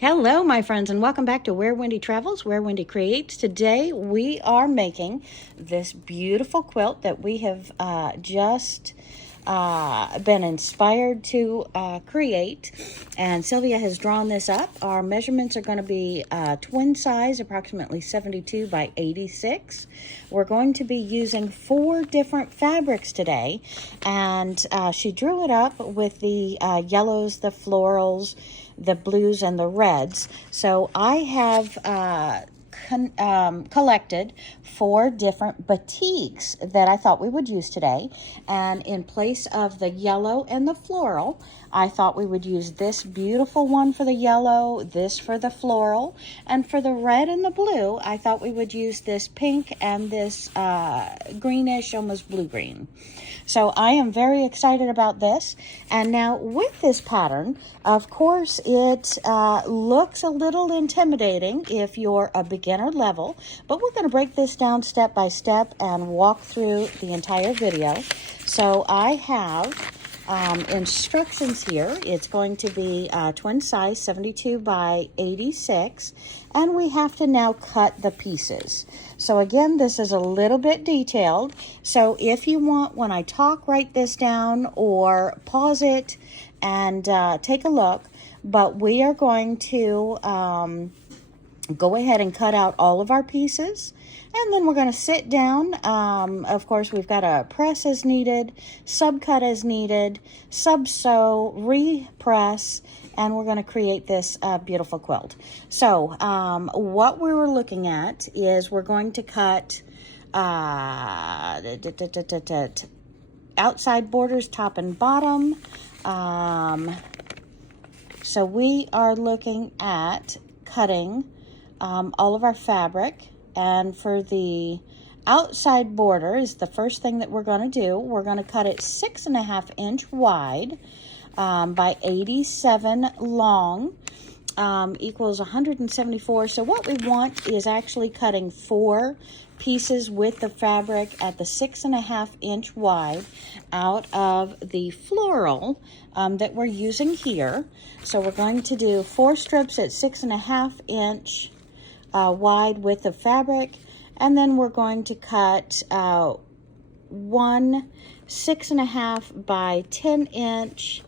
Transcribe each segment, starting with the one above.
Hello, my friends, and welcome back to Where Wendy Travels, Where Wendy Creates. Today, we are making this beautiful quilt that we have just been inspired to create. And Sylvia has drawn this up. Our measurements are going to be twin size, approximately 72 by 86. We're going to be using 4 different fabrics today. And she drew it up with the yellows, the florals, the blues, and the reds. So I have collected 4 different batiks that I thought we would use today. And in place of the yellow and the floral, I thought we would use this beautiful one for the yellow, this for the floral, and for the red and the blue, I thought we would use this pink and this greenish, almost blue-green. So I am very excited about this. And now with this pattern, of course, it looks a little intimidating if you're a beginner level, but we're going to break this down step by step and walk through the entire video. So I have instructions here. It's going to be twin size 72 by 86, and we have to now cut the pieces. So again, this is a little bit detailed, so if you want, when I talk, write this down or pause it and take a look. But we are going to go ahead and cut out all of our pieces, and then we're going to sit down. Of course, we've got a press as needed, subcut as needed, sub-sew, re-press, and we're going to create this beautiful quilt. So what we were looking at is we're going to cut outside borders, top and bottom. So we are looking at cutting all of our fabric, and for the outside border is the first thing that we're going to do. We're going to cut it 6.5 inch wide by 87 long, equals 174. So what we want is actually cutting 4 pieces with the fabric at the 6.5 inch wide out of the floral that we're using here. So we're going to do 4 strips at 6.5 inch wide with the fabric, and then we're going to cut 1 6.5 by 10 inch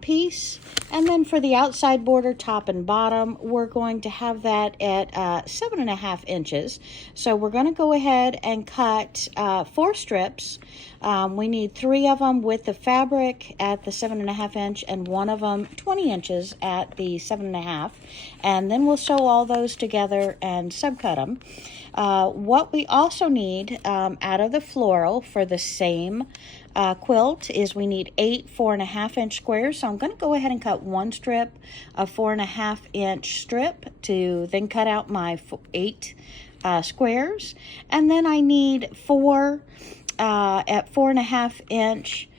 piece, and then for the outside border, top and bottom, we're going to have that at 7.5 inches. So we're going to go ahead and cut 4 strips. We need 3 of them with the fabric at the 7.5 inch, and 1 of them 20 inches at the 7.5, and then we'll sew all those together and subcut them. What we also need out of the floral for the same quilt is we need 8 4.5 inch squares. So I'm going to go ahead and cut 1 strip of 4.5 inch strip to then cut out my 8 squares, and then I need 4 at 4.5 inch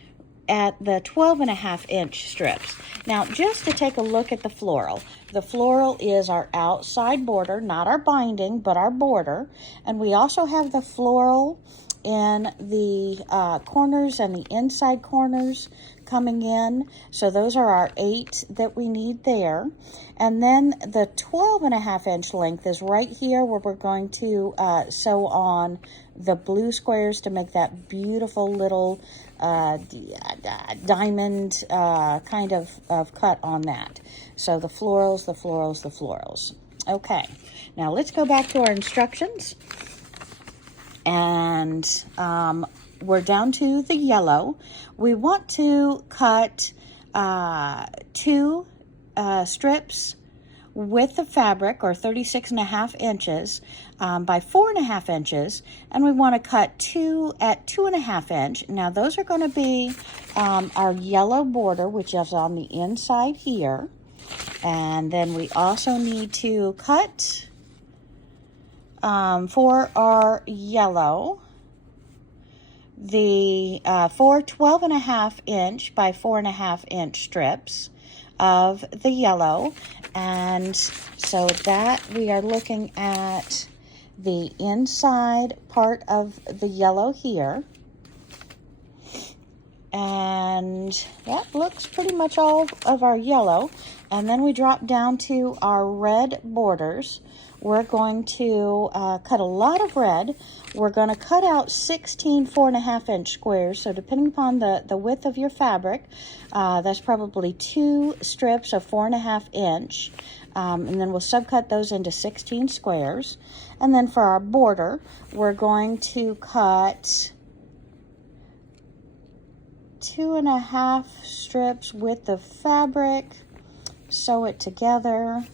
at the 12.5 inch strips. Now, just to take a look at the floral is our outside border, not our binding, but our border. And we also have the floral in the corners and the inside corners coming in. So those are our 8 that we need there. And then the 12.5 inch length is right here where we're going to sew on the blue squares to make that beautiful little diamond kind of cut on that. So the florals, the florals, the florals. Okay, now let's go back to our instructions. And we're down to the yellow. We want to cut 2 strips with the fabric, or 36.5 inches by 4.5 inches, and we want to cut 2 at 2.5 inch. Now those are going to be our yellow border, which is on the inside here. And then we also need to cut for our yellow, the 4 12.5 inch by 4.5 inch strips of the yellow. And so that we are looking at the inside part of the yellow here. And that looks pretty much all of our yellow. And then we drop down to our red borders. We're going to cut a lot of red. We're going to cut out 16 4.5-inch squares. So depending upon the width of your fabric, that's probably 2 strips of 4.5-inch. And then we'll subcut those into 16 squares. And then for our border, we're going to cut 2.5 strips with the fabric, sew it together.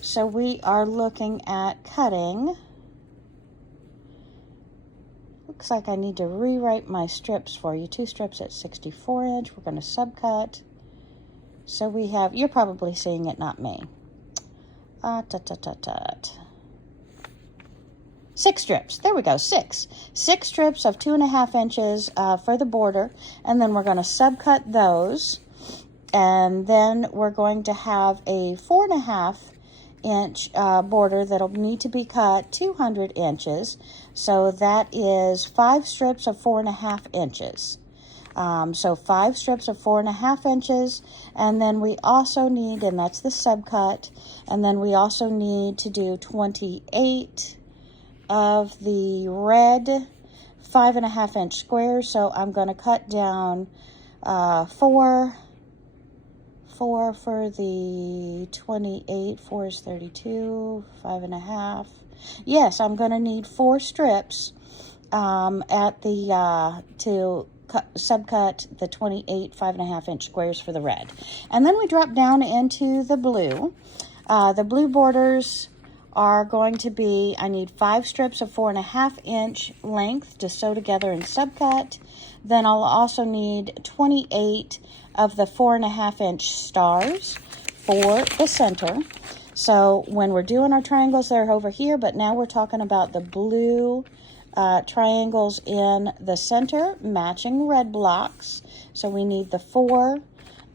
So we are looking at cutting, looks like I need to rewrite my strips for you. 2 strips at 64-inch. We're going to subcut. So we have, you're probably seeing it, not me. 6 strips. There we go, 6. 6 strips of 2.5 inches for the border, and then we're going to subcut those. And then we're going to have a 4.5-inch border that'll need to be cut 200 inches. So that is 5 strips of 4.5 inches. So 5 strips of 4.5 inches, and then we also need, and that's the subcut, and then we also need to do 28 of the red 5.5-inch squares. So I'm going to cut down 4 for the 28. 4 is 32, 5.5. Yes, I'm going to need 4 strips at the to subcut the 28 5.5-inch squares for the red. And then we drop down into the blue. The blue borders are going to be, I need 5 strips of 4.5-inch length to sew together and subcut. Then I'll also need 28 of the 4.5-inch stars for the center. So when we're doing our triangles, they're over here, but now we're talking about the blue triangles in the center, matching red blocks. So we need the 4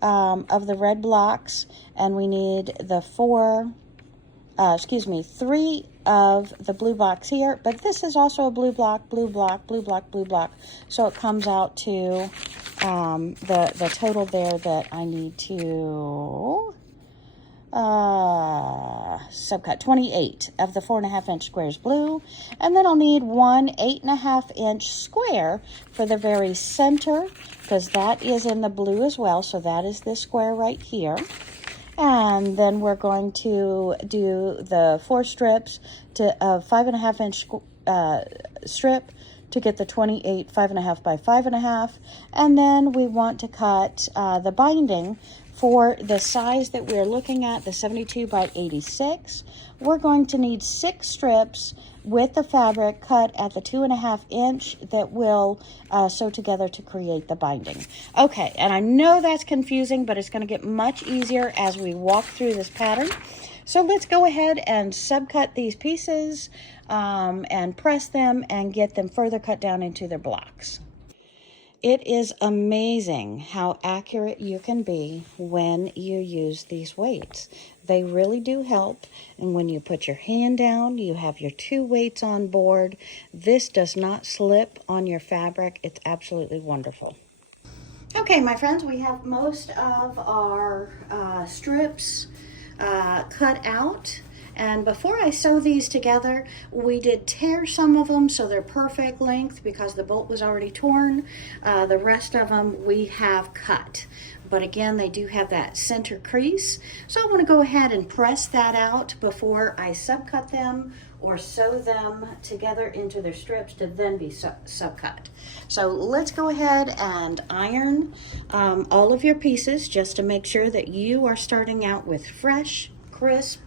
of the red blocks, and we need the 3 of the blue blocks here, but this is also a blue block, blue block, blue block, blue block. So it comes out to the total there that I need to subcut 28 of the 4.5-inch squares blue, and then I'll need 1 8.5-inch square for the very center, because that is in the blue as well. So that is this square right here. And then we're going to do the 4 strips to 5.5-inch strip to get the 28 5.5 by 5.5. And then we want to cut the binding for the size that we're looking at, the 72 by 86. We're going to need 6 strips with the fabric cut at the 2.5-inch that will sew together to create the binding. Okay, and I know that's confusing, but it's going to get much easier as we walk through this pattern. So let's go ahead and subcut these pieces and press them and get them further cut down into their blocks. It is amazing how accurate you can be when you use these weights. They really do help, and when you put your hand down, you have your 2 weights on board. This does not slip on your fabric. It's absolutely wonderful. Okay, my friends, we have most of our strips cut out. And before I sew these together, we did tear some of them so they're perfect length because the bolt was already torn. The rest of them we have cut. But again, they do have that center crease. So I want to go ahead and press that out before I subcut them or sew them together into their strips to then be subcut. So let's go ahead and iron all of your pieces just to make sure that you are starting out with fresh, crisp,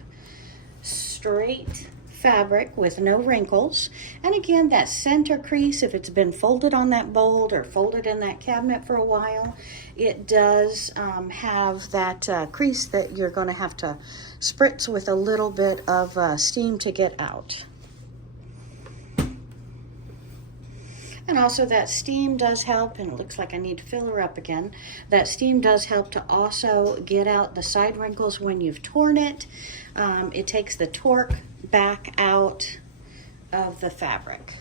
straight fabric with no wrinkles. And again, that center crease, if it's been folded on that bolt or folded in that cabinet for a while, it does have that crease that you're going to have to spritz with a little bit of steam to get out. And also that steam does help, and it looks like I need to fill her up again. That steam does help to also get out the side wrinkles when you've torn it. It takes the torque back out of the fabric.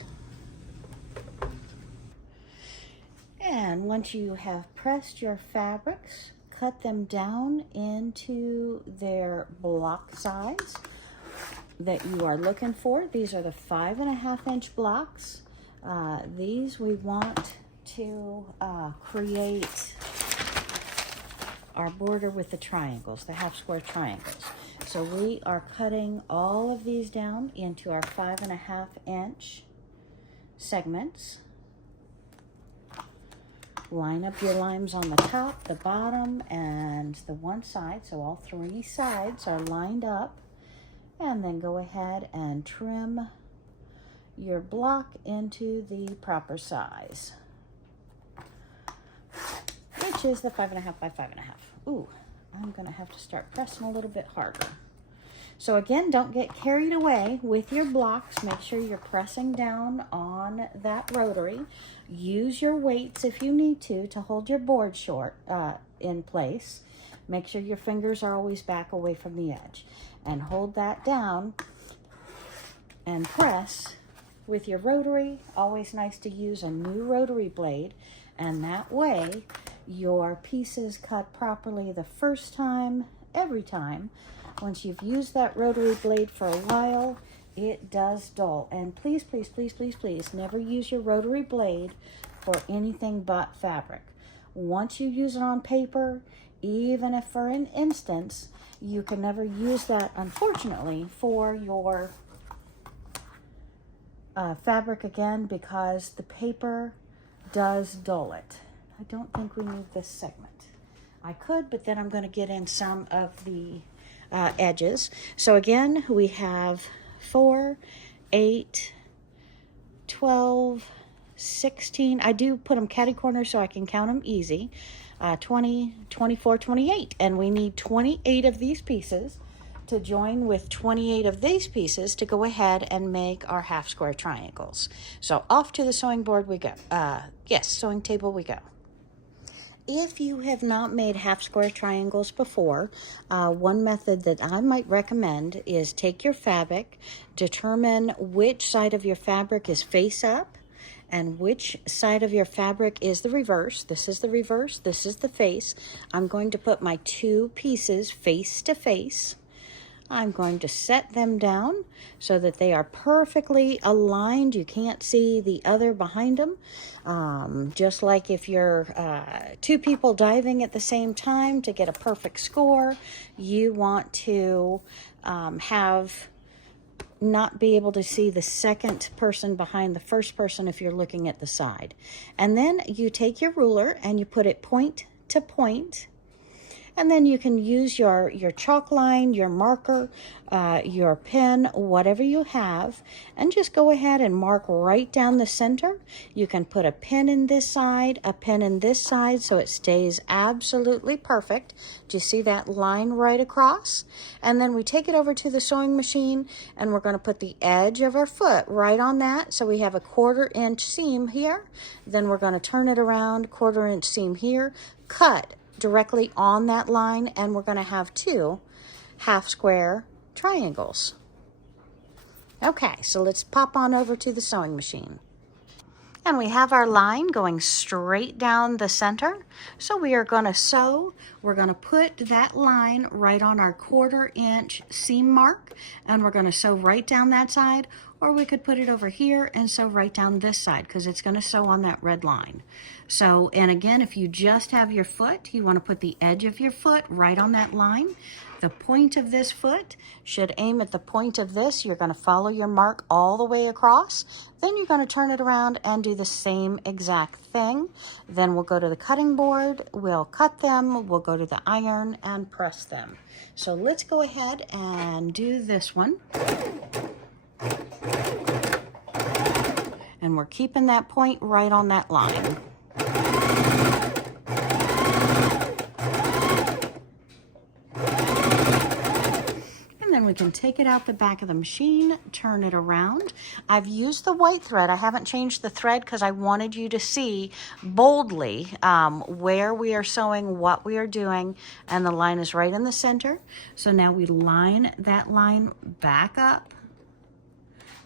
And once you have pressed your fabrics, cut them down into their block size that you are looking for. These are the 5.5-inch blocks. These we want to create our border with the triangles, the half square triangles. So we are cutting all of these down into our 5.5-inch segments. Line up your lines on the top, the bottom, and the one side, so all 3 sides are lined up. And then go ahead and trim your block into the proper size, which is the 5.5 by 5.5. Ooh, I'm gonna have to start pressing a little bit harder. So again, don't get carried away with your blocks. Make sure you're pressing down on that rotary. Use your weights if you need to hold your board short in place. Make sure your fingers are always back away from the edge. And hold that down and press with your rotary. Always nice to use a new rotary blade, and that way your pieces cut properly the first time, every time. Once you've used that rotary blade for a while, it does dull. And please, please, please, please, please never use your rotary blade for anything but fabric. Once you use it on paper, even if for an instance, you can never use that, unfortunately, for your fabric again, because the paper does dull it. I don't think we need this segment. I could, but then I'm going to get in some of the edges. So again, we have 4, 8, 12, 16. I do put them catty corners so I can count them easy. 20, 24, 28. And we need 28 of these pieces to join with 28 of these pieces to go ahead and make our half square triangles. So off to the sewing board we go. Sewing table we go. If you have not made half square triangles before, one method that I might recommend is take your fabric, determine which side of your fabric is face up, and which side of your fabric is the reverse. This is the reverse, this is the face. I'm going to put my 2 pieces face to face. I'm going to set them down so that they are perfectly aligned. You can't see the other behind them. Just like if you're 2 people diving at the same time to get a perfect score, you want to not be able to see the second person behind the first person if you're looking at the side. And then you take your ruler and you put it point to point. And then you can use your chalk line, your marker, your pen, whatever you have, and just go ahead and mark right down the center. You can put a pin in this side, a pin in this side, so it stays absolutely perfect. Do you see that line right across? And then we take it over to the sewing machine, and we're going to put the edge of our foot right on that. So we have a 1/4 inch seam here. Then we're going to turn it around, 1/4 inch seam here, cut directly on that line, and we're going to have 2 half square triangles. Okay, so let's pop on over to the sewing machine. And we have our line going straight down the center. So we are going to sew. We're going to put that line right on our 1/4 inch seam mark, and we're going to sew right down that side, or we could put it over here and sew right down this side because it's going to sew on that red line. So, and again, if you just have your foot, you want to put the edge of your foot right on that line. The point of this foot should aim at the point of this. You're going to follow your mark all the way across. Then you're going to turn it around and do the same exact thing. Then we'll go to the cutting board, we'll cut them, we'll go to the iron and press them. So let's go ahead and do this one. And we're keeping that point right on that line. Then we can take it out the back of the machine, turn it around. I've used the white thread. I haven't changed the thread because I wanted you to see boldly where we are sewing, what we are doing, and the line is right in the center. So now we line that line back up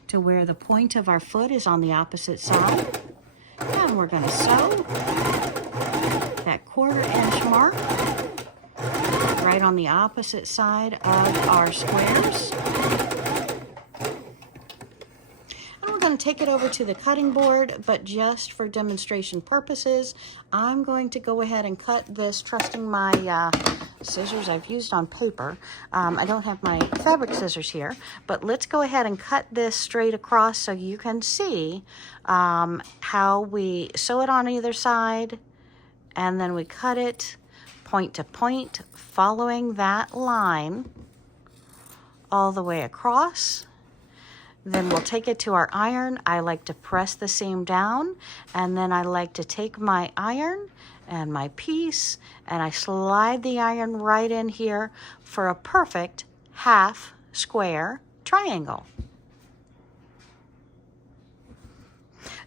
to where the point of our foot is on the opposite side. And And we're going to sew that 1/4 inch mark right on the opposite side of our squares. And we're going to take it over to the cutting board, but just for demonstration purposes, I'm going to go ahead and cut this, trusting my scissors I've used on paper. I don't have my fabric scissors here, but let's go ahead and cut this straight across so you can see how we sew it on either side, and then we cut it point to point, following that line all the way across. Then we'll take it to our iron. I like to press the seam down, and then I like to take my iron and my piece, and I slide the iron right in here for a perfect half square triangle.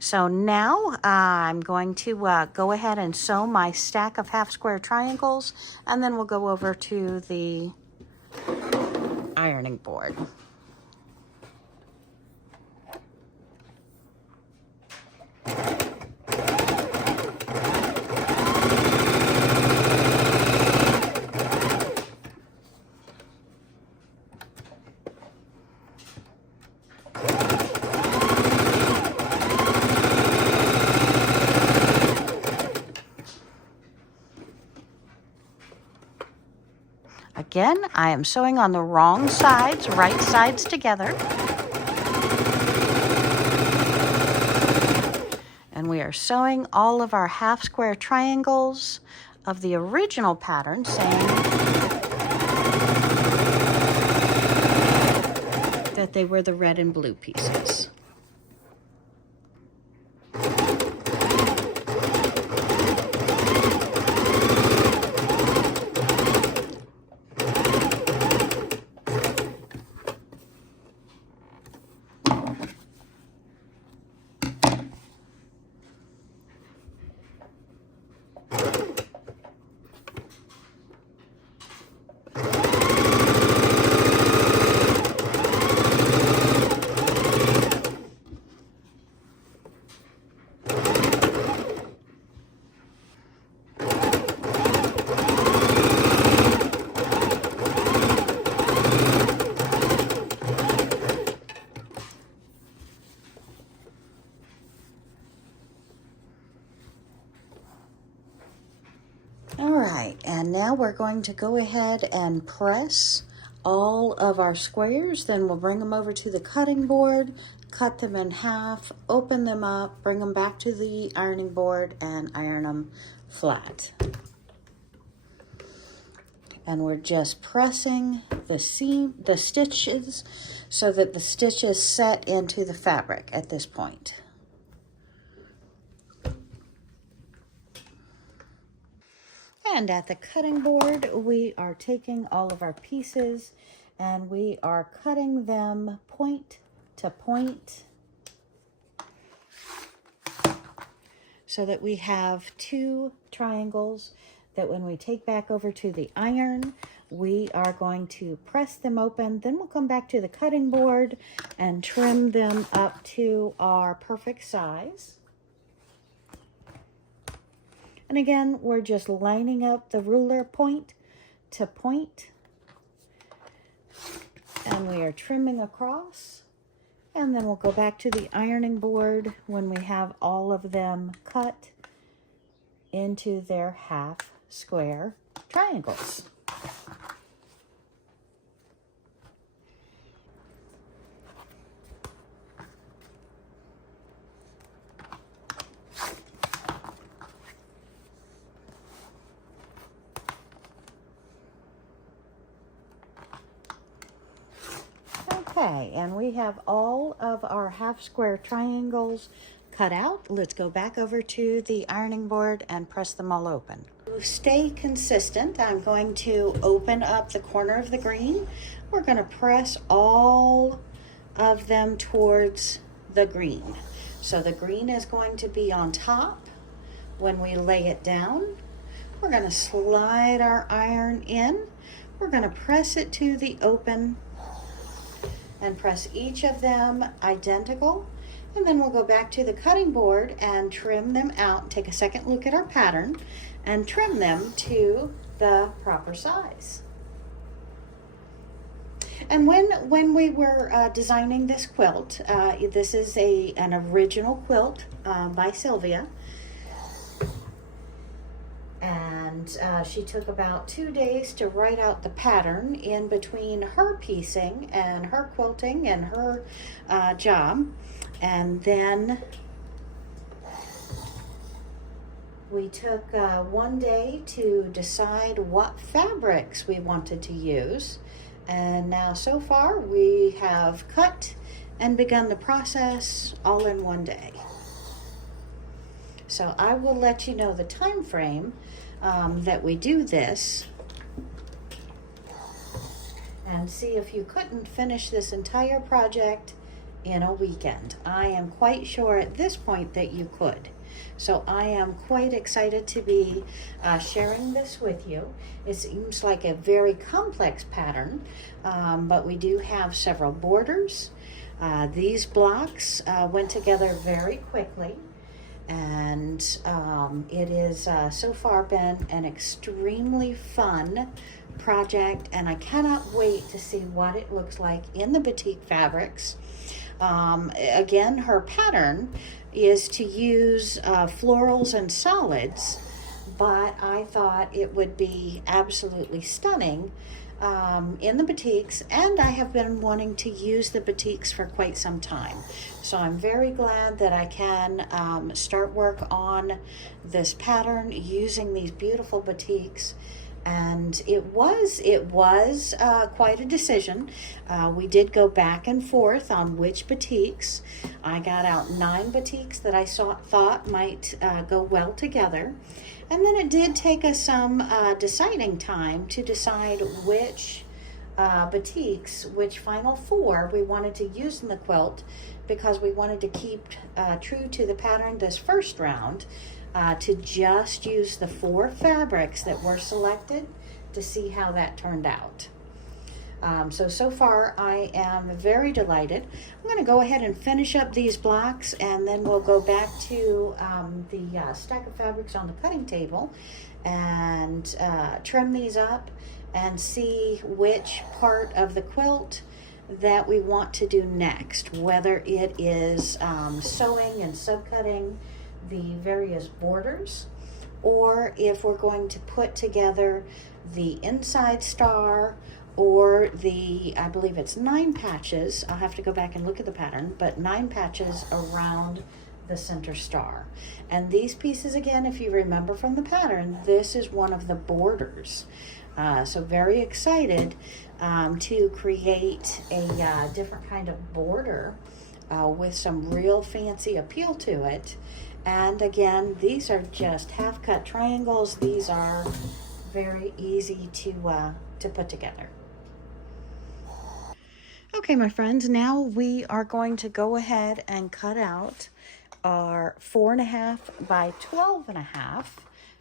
So now I'm going to go ahead and sew my stack of half square triangles, and then we'll go over to the ironing board. Again, I am sewing on the wrong sides, right sides together. And we are sewing all of our half square triangles of the original pattern, saying that they were the red and blue pieces. All right, and now we're going to go ahead and press all of our squares. Then we'll bring them over to the cutting board, cut them in half, open them up, bring them back to the ironing board, and iron them flat. And we're just pressing the stitches so that the stitches set into the fabric at this point. And at the cutting board, we are taking all of our pieces and we are cutting them point to point so that we have 2 triangles that when we take back over to the iron, we are going to press them open. Then we'll come back to the cutting board and trim them up to our perfect size. And again, we're just lining up the ruler point to point. And we are trimming across. And then we'll go back to the ironing board when we have all of them cut into their half square triangles. Okay, and we have all of our half square triangles cut out. Let's go back over to the ironing board and press them all open. To stay consistent, I'm going to open up the corner of the green. We're going to press all of them towards the green. So the green is going to be on top when we lay it down. We're going to slide our iron in. We're going to press it to the open and press each of them identical, And then we'll go back to the cutting board and trim them out, take a second look at our pattern and trim them to the proper size. And when we were designing this quilt, this is an original quilt by Sylvia. And she took about 2 days to write out the pattern in between her piecing and her quilting and her job. And then we took 1 day to decide what fabrics we wanted to use. And now so far we have cut and begun the process all in 1 day. So I will let you know the time frame that we do this, and see if you couldn't finish this entire project in a weekend. I am quite sure at this point that you could. So I am quite excited to be sharing this with you. It seems like a very complex pattern, but we do have several borders. These blocks went together very quickly. And it is so far been an extremely fun project, and I cannot wait to see what it looks like in the batik fabrics. Again, her pattern is to use florals and solids, but I thought it would be absolutely stunning in the batiks, and I have been wanting to use the batiks for quite some time. So I'm very glad that I can start work on this pattern using these beautiful batiks. And it was quite a decision. We did go back and forth on which batiks. I got out 9 batiks that I thought might go well together. And then it did take us some deciding time to decide which batiks, which final 4 we wanted to use in the quilt, because we wanted to keep true to the pattern this first round, to just use the 4 fabrics that were selected to see how that turned out. So far I am very delighted. I'm going to go ahead and finish up these blocks, and then we'll go back to the stack of fabrics on the cutting table and trim these up and see which part of the quilt that we want to do next, whether it is sewing and subcutting the various borders, or if we're going to put together the inside star, or the, I believe it's 9 patches, I'll have to go back and look at the pattern, but 9 patches around the center star. And these pieces, again, if you remember from the pattern, this is one of the borders. So very excited to create a different kind of border with some real fancy appeal to it. And again, these are just half cut triangles. These are very easy to put together. Okay, my friends, now we are going to go ahead and cut out our 4.5 by 12.5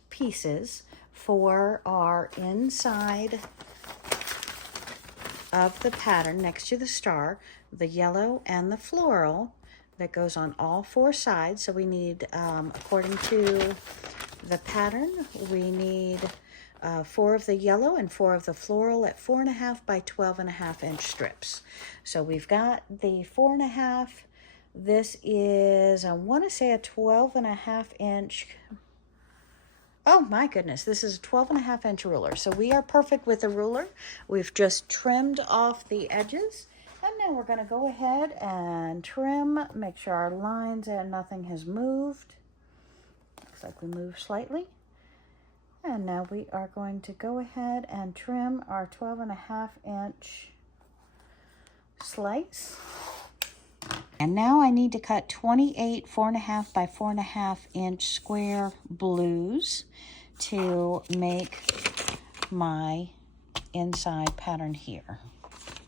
pieces for our inside of the pattern next to the star, the yellow and the floral that goes on all 4 sides. So we need, according to the pattern, we need 4 of the yellow and 4 of the floral at 4.5 by 12.5 inch strips. So we've got the 4.5. This is, I want to say, a 12.5 inch. Oh my goodness, this is a 12.5 inch ruler. So we are perfect with the ruler. We've just trimmed off the edges. And now we're going to go ahead and trim, make sure our lines and nothing has moved. Looks like we moved slightly. And now we are going to go ahead and trim our 12.5 inch slice. And now I need to cut 28 4.5 by 4.5 inch square blues to make my inside pattern here.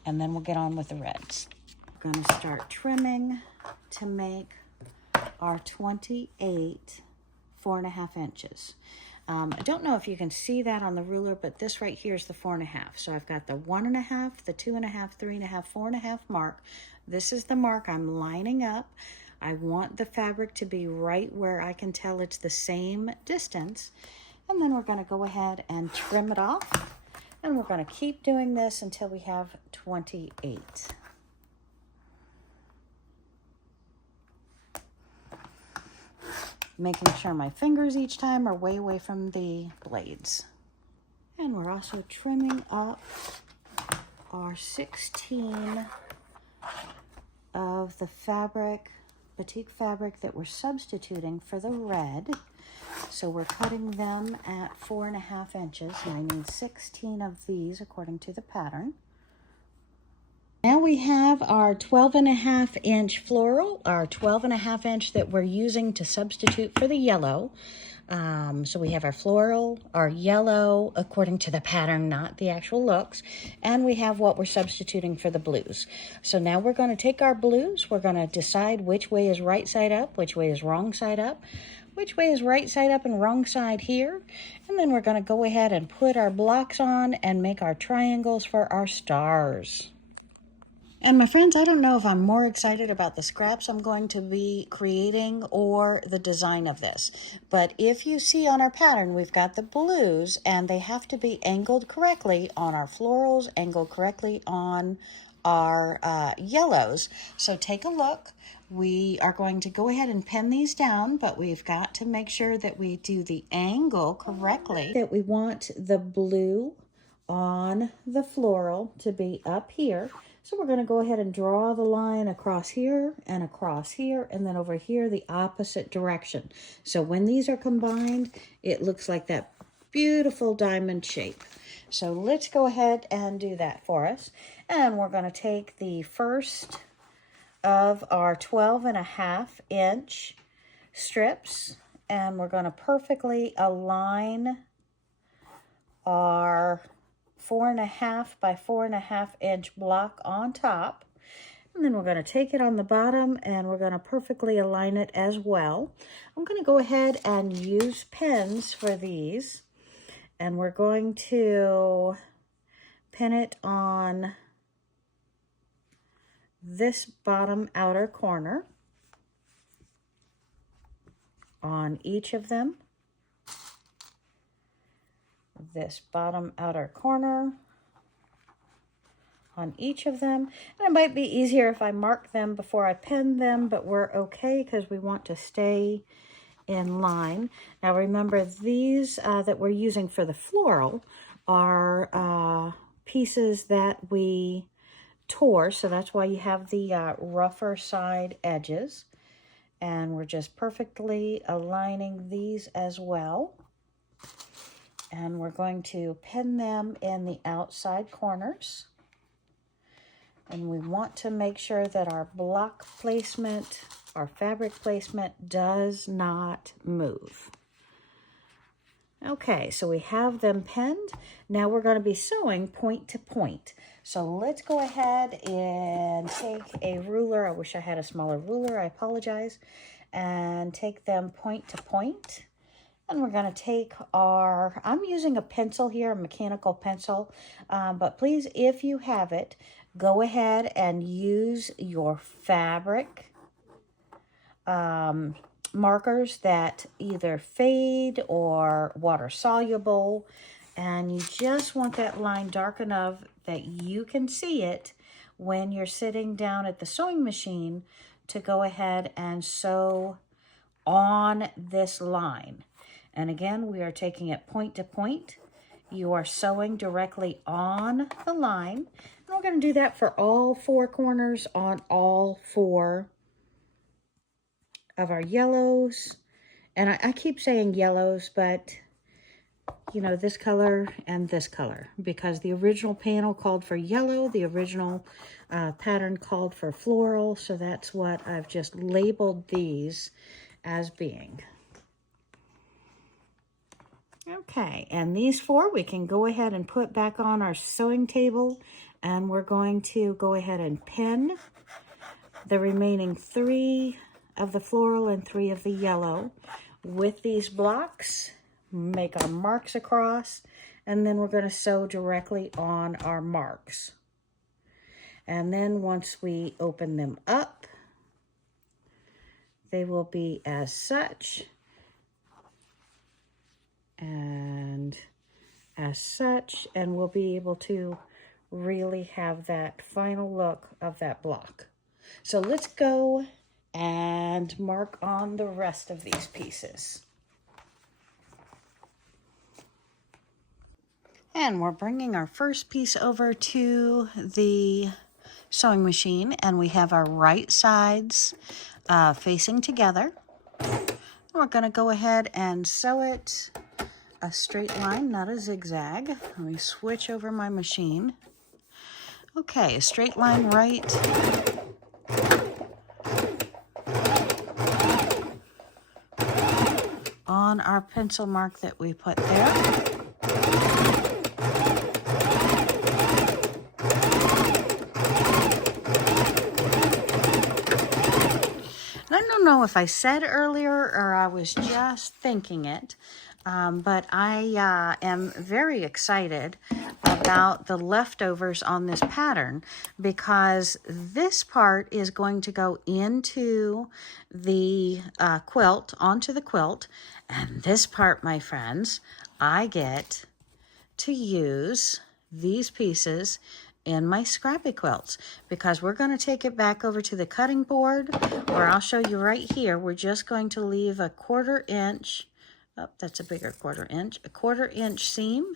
And then we'll get on with the reds. I'm going to start trimming to make our 28 4.5 inches. I don't know if you can see that on the ruler, but this right here is the 4.5. So I've got the 1.5, the 2.5, 3.5, 4.5 mark. This is the mark I'm lining up I want the fabric to be right where I can tell it's the same distance. And then we're going to go ahead and trim it off. And we're going to keep doing this until we have 28. Making sure my fingers each time are way away from the blades. And we're also trimming up our 16 of the fabric, batik fabric that we're substituting for the red. So we're cutting them at 4.5 inches, and I need 16 of these according to the pattern. Now we have our 12.5 inch floral, our 12.5 inch that we're using to substitute for the yellow. So we have our floral, our yellow, according to the pattern, not the actual looks, and we have what we're substituting for the blues. So now we're going to take our blues, we're going to decide which way is right side up, which way is wrong side up, which way is right side up and wrong side here, and then we're going to go ahead and put our blocks on and make our triangles for our stars. And my friends, I don't know if I'm more excited about the scraps I'm going to be creating or the design of this. But if you see on our pattern, we've got the blues, and they have to be angled correctly on our florals, angled correctly on our yellows. So take a look. We are going to go ahead and pin these down, but we've got to make sure that we do the angle correctly. That we want the blue on the floral to be up here. So we're going to go ahead and draw the line across here, and then over here, the opposite direction. So when these are combined, it looks like that beautiful diamond shape. So let's go ahead and do that for us. And we're going to take the first of our 12.5 inch strips, and we're going to perfectly align our 4.5 by 4.5 inch block on top, and then we're going to take it on the bottom and we're going to perfectly align it as well. I'm going to go ahead and use pins for these, and we're going to pin it on this bottom outer corner on each of them. This bottom outer corner on each of them. And it might be easier if I mark them before I pin them, but we're okay because we want to stay in line. Now remember, these that we're using for the floral are pieces that we tore, so that's why you have the rougher side edges. And we're just perfectly aligning these as well. And we're going to pin them in the outside corners. And we want to make sure that our block placement, our fabric placement does not move. Okay, so we have them pinned. Now we're going to be sewing point to point. So let's go ahead and take a ruler. I wish I had a smaller ruler, I apologize. And take them point to point. And we're going to take our, I'm using a pencil here, a mechanical pencil, but please, if you have it, go ahead and use your fabric markers that either fade or water soluble, and you just want that line dark enough that you can see it when you're sitting down at the sewing machine to go ahead and sew on this line. And again, we are taking it point to point. You are sewing directly on the line. And we're going to do that for all 4 corners on all 4 of our yellows. And I keep saying yellows, but you know, this color and this color, because the original panel called for yellow, the original pattern called for floral. So that's what I've just labeled these as being. Okay, and these 4 we can go ahead and put back on our sewing table, and we're going to go ahead and pin the remaining 3 of the floral and 3 of the yellow with these blocks, make our marks across, and then we're going to sew directly on our marks. And then once we open them up, they will be as such and as such, and we'll be able to really have that final look of that block. So let's go and mark on the rest of these pieces. And we're bringing our first piece over to the sewing machine, and we have our right sides facing together. We're going to go ahead and sew it a straight line, not a zigzag. Let me switch over my machine. Okay, a straight line right on our pencil mark that we put there. I don't know if I said earlier or I was just thinking it, but I am very excited about the leftovers on this pattern, because this part is going to go into the quilt, onto the quilt, and this part, my friends, I get to use these pieces in my scrappy quilts, because we're going to take it back over to the cutting board, where I'll show you right here. We're just going to leave a 1/4 inch, oh, that's a bigger 1/4 inch, a 1/4 inch seam,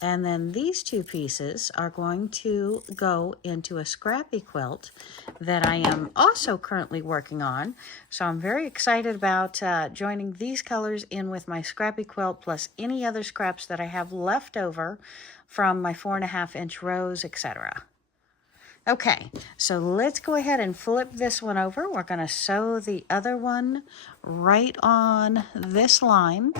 and then these two pieces are going to go into a scrappy quilt that I am also currently working on. So I'm very excited about joining these colors in with my scrappy quilt, plus any other scraps that I have left over from my 4.5 inch rows, etc. Okay, so let's go ahead and flip this one over. We're going to sew the other one right on this line.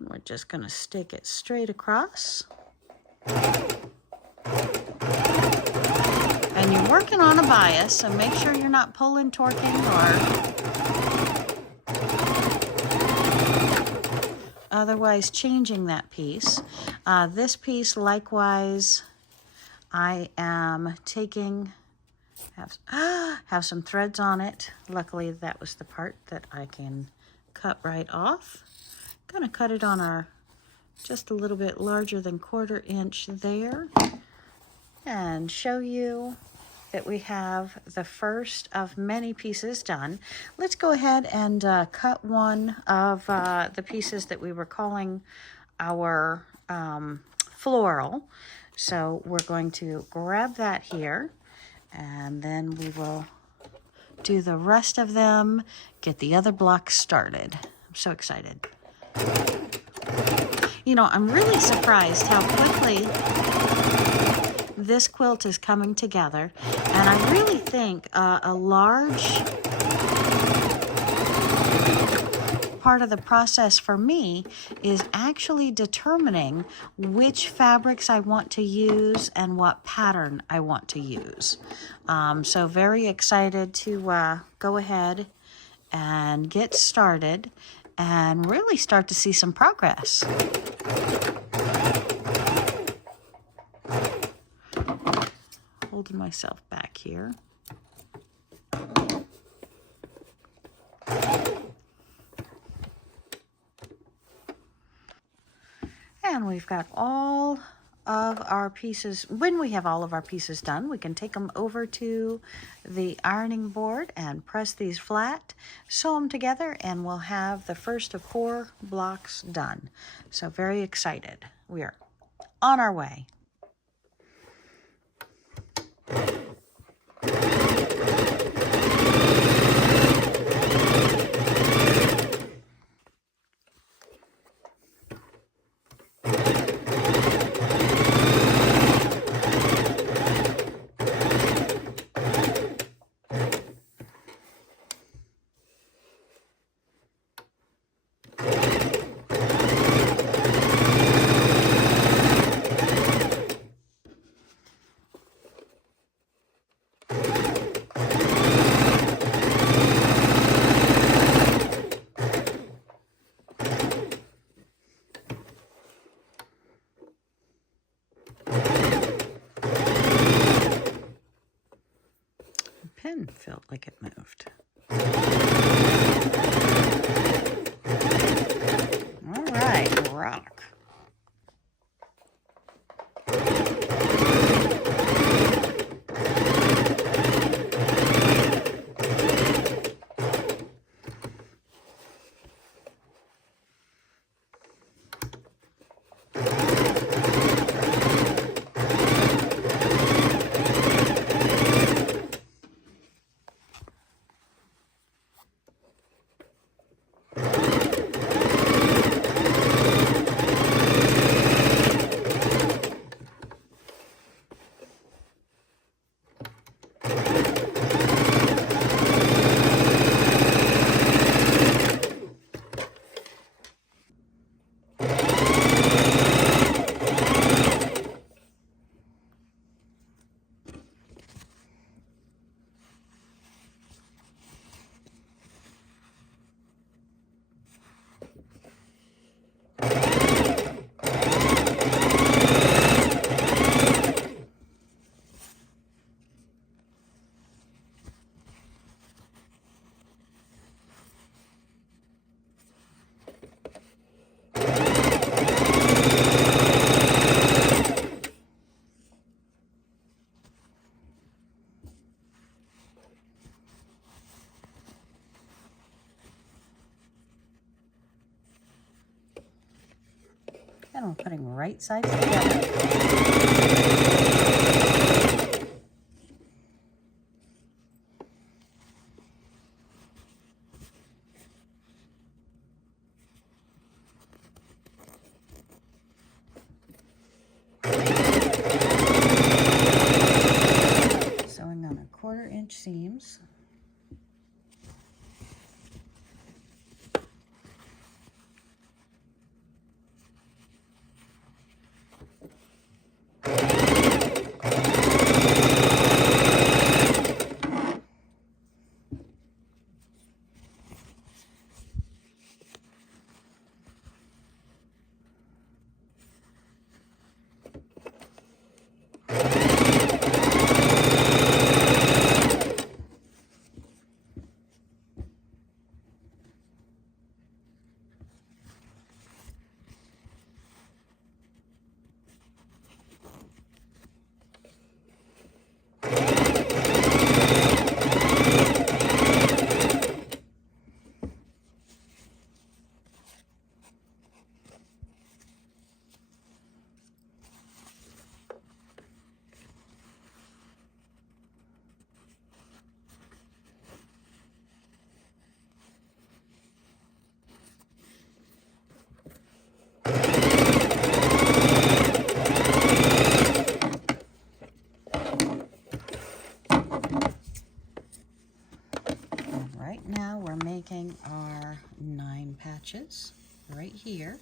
We're just going to stick it straight across. And you're working on a bias, so make sure you're not pulling, torquing, or otherwise changing that piece. This piece, likewise, I am taking, have some threads on it. Luckily, that was the part that I can cut right off. Going to cut it on our just a little bit larger than 1/4 inch there, and show you that we have the first of many pieces done. Let's go ahead and cut one of the pieces that we were calling our floral. So we're going to grab that here, and then we will do the rest of them, get the other blocks started. I'm so excited. You know, I'm really surprised how quickly this quilt is coming together, and I really think a large part of the process for me is actually determining which fabrics I want to use and what pattern I want to use. So very excited to go ahead and get started and really start to see some progress. Holding myself back here. And we've got all of our pieces. When we have all of our pieces done, we can take them over to the ironing board and press these flat, sew them together, and we'll have the first of 4 blocks done. So very excited. We are on our way. pen felt like it moved. All right, rock. And I'm putting right sides together. Sewing on 1/4 inch seams. Right now we're making our 9 patches right here.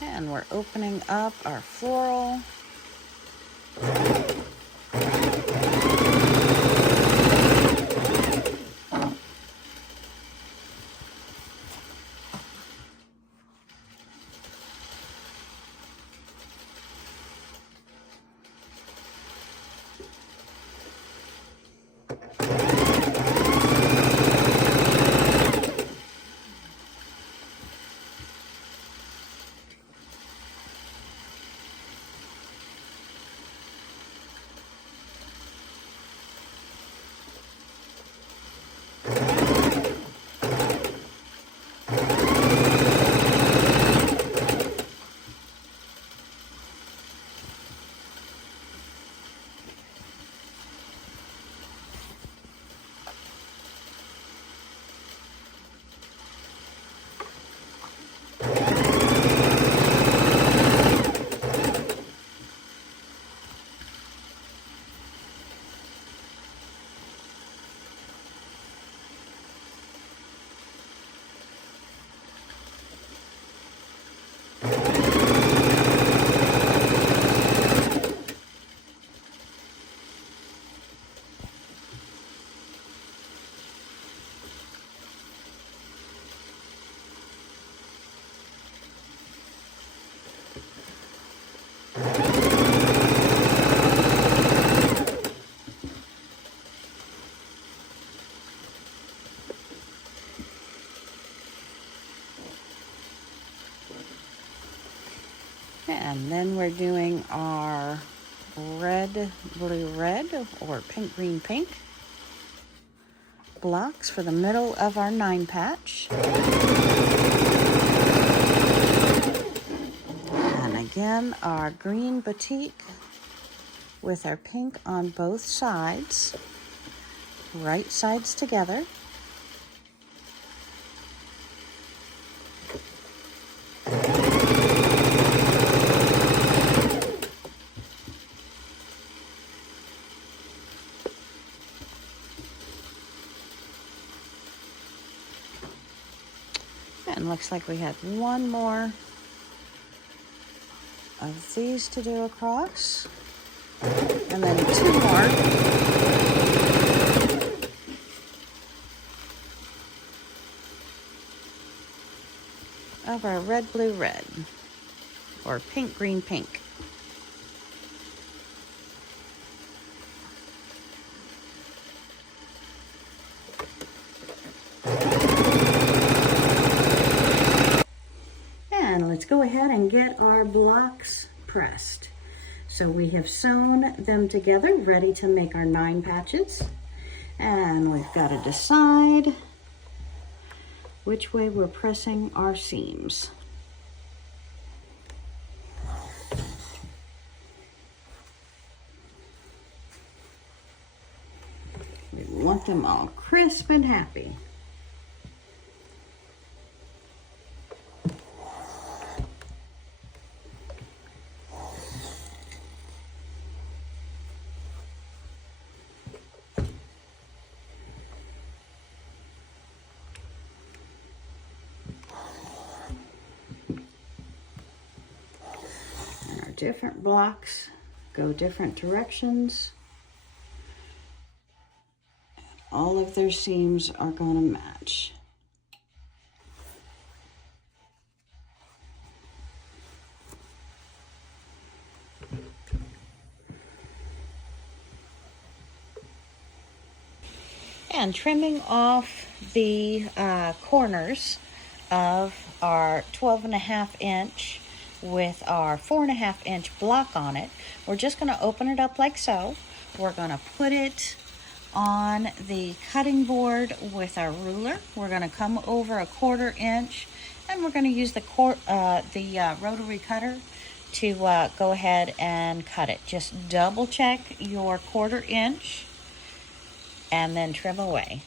And we're opening up our floral. And then we're doing our red, blue, red, or pink, green, pink blocks for the middle of our 9 patch. And again, our green batik with our pink on both sides, right sides together. And looks like we had one more of these to do across, and then 2 more. Of our red, blue, red, or pink, green, pink. And let's go ahead and get our blocks pressed. So we have sewn them together, ready to make our 9 patches. And we've got to decide which way we're pressing our seams. We want them all crisp and happy. And our different blocks go different directions. All of their seams are going to match. And trimming off the corners of our 12.5 inch with our 4.5 inch block on it, we're just going to open it up like so. We're going to put it on the cutting board with our ruler. We're going to come over 1/4 inch, and we're going to use the rotary cutter to go ahead and cut it. Just double check your 1/4 inch and then trim away.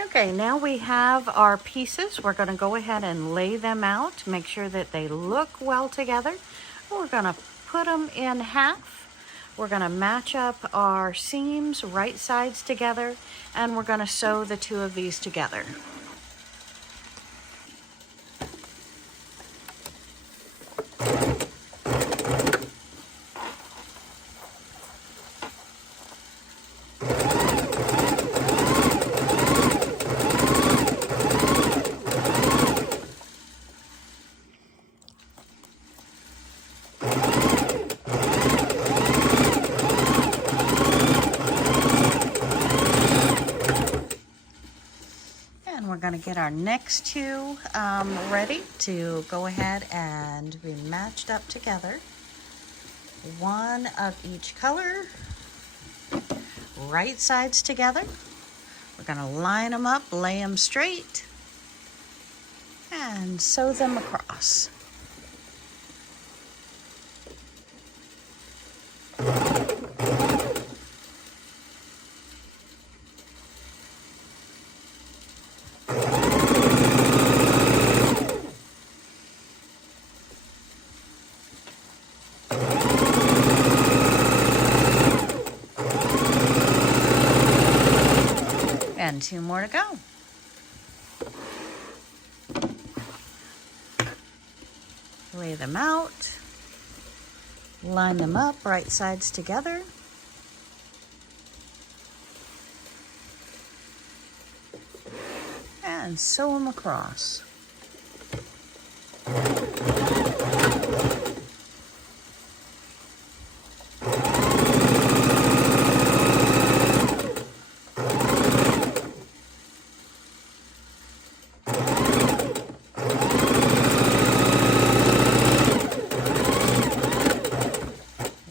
Okay, now we have our pieces. We're going to go ahead and lay them out, make sure that they look well together. We're going to put them in half. We're going to match up our seams, right sides together, and we're going to sew the 2 of these together. We're going to get our next 2 ready to go ahead and be matched up together. 1 of each color, right sides together. We're going to line them up, lay them straight, and sew them across. And 2 more to go. Lay them out, line them up, right sides together. And sew them across.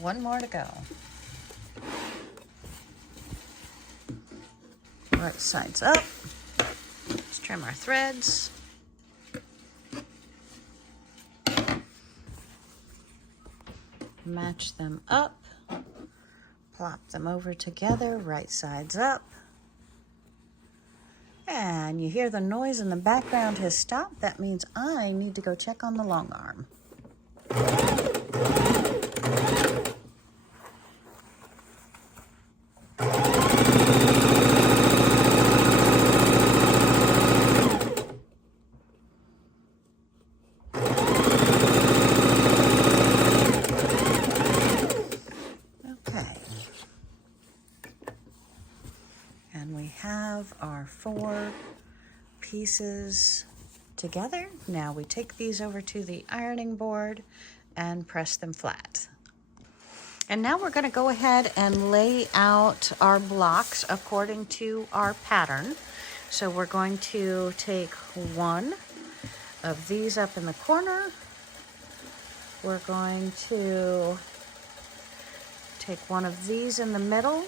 one more to go. Right sides up. Let's trim our threads. Match them up. Plop them over together, right sides up. And you hear the noise in the background has stopped. That means I need to go check on the long arm. Okay. And we have our 4 pieces together. Now we take these over to the ironing board and press them flat. And now we're going to go ahead and lay out our blocks according to our pattern. So we're going to take one of these up in the corner. We're going to take one of these in the middle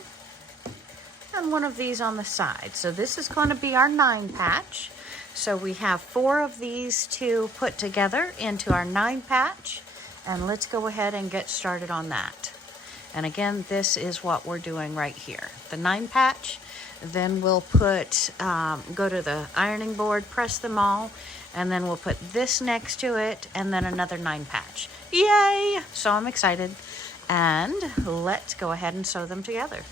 and one of these on the side. So this is going to be our 9 patch. So we have 4 of these to put together into our 9 patch, and let's go ahead and get started on that. And again, this is what we're doing right here, the 9 patch. Then we'll put, go to the ironing board, press them all, and then we'll put this next to it, and then another 9 patch. Yay! So I'm excited. And let's go ahead and sew them together.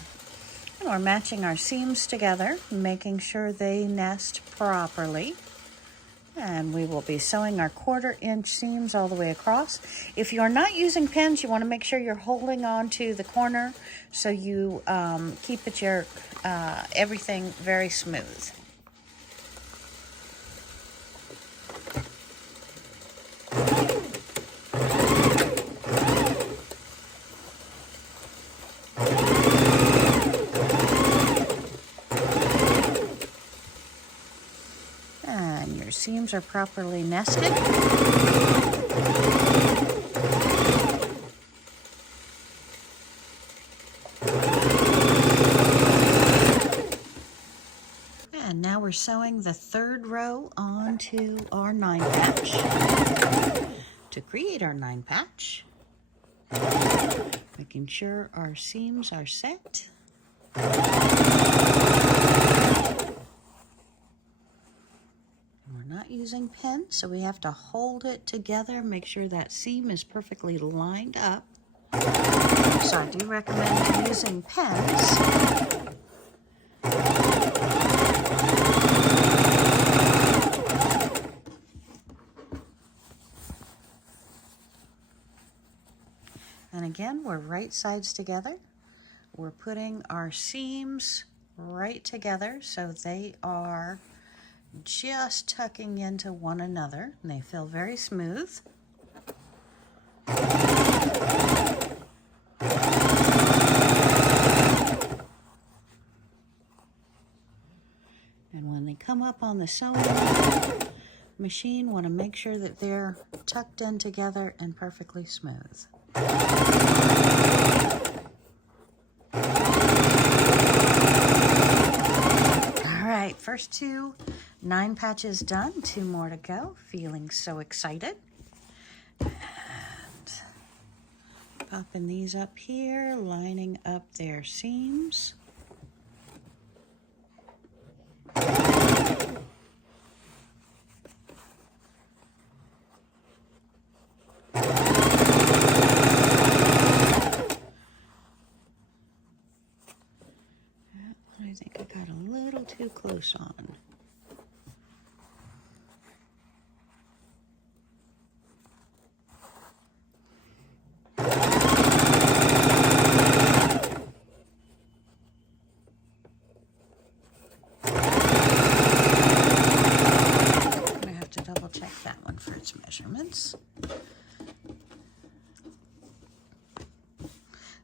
And we're matching our seams together, making sure they nest properly. And we will be sewing our 1/4 inch seams all the way across. If you're not using pins, you want to make sure you're holding on to the corner so you keep it everything very smooth. And your seams are properly nested. And now we're sewing the 3rd row onto our 9 patch. To create our 9 patch, making sure our seams are set. We're not using pins, so we have to hold it together, make sure that seam is perfectly lined up. So I do recommend using pins. And again, we're right sides together. We're putting our seams right together so they are just tucking into one another, and they feel very smooth. And when they come up on the sewing machine, want to make sure that they're tucked in together and perfectly smooth. Alright, first 2 9 patches done, 2 more to go. Feeling so excited. And popping these up here, lining up their seams. I think I got a little too close on. I have to double check that one for its measurements.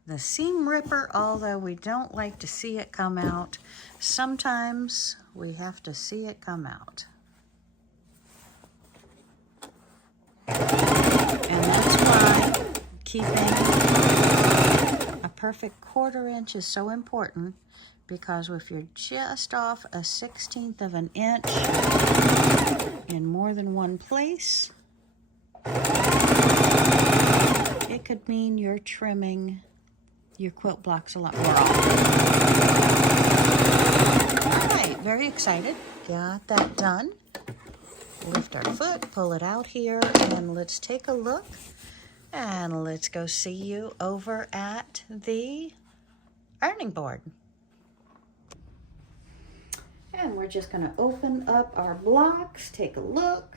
The seam ripper, although we don't like to see it come out, sometimes we have to see it come out. And that's why keeping perfect 1/4 inch is so important, because if you're just off a 1/16 of an inch in more than one place, it could mean you're trimming your quilt blocks a lot more often. All right, very excited. Got that done. Lift our foot, pull it out here, and let's take a look. And let's go see you over at the ironing board. And we're just going to open up our blocks, take a look,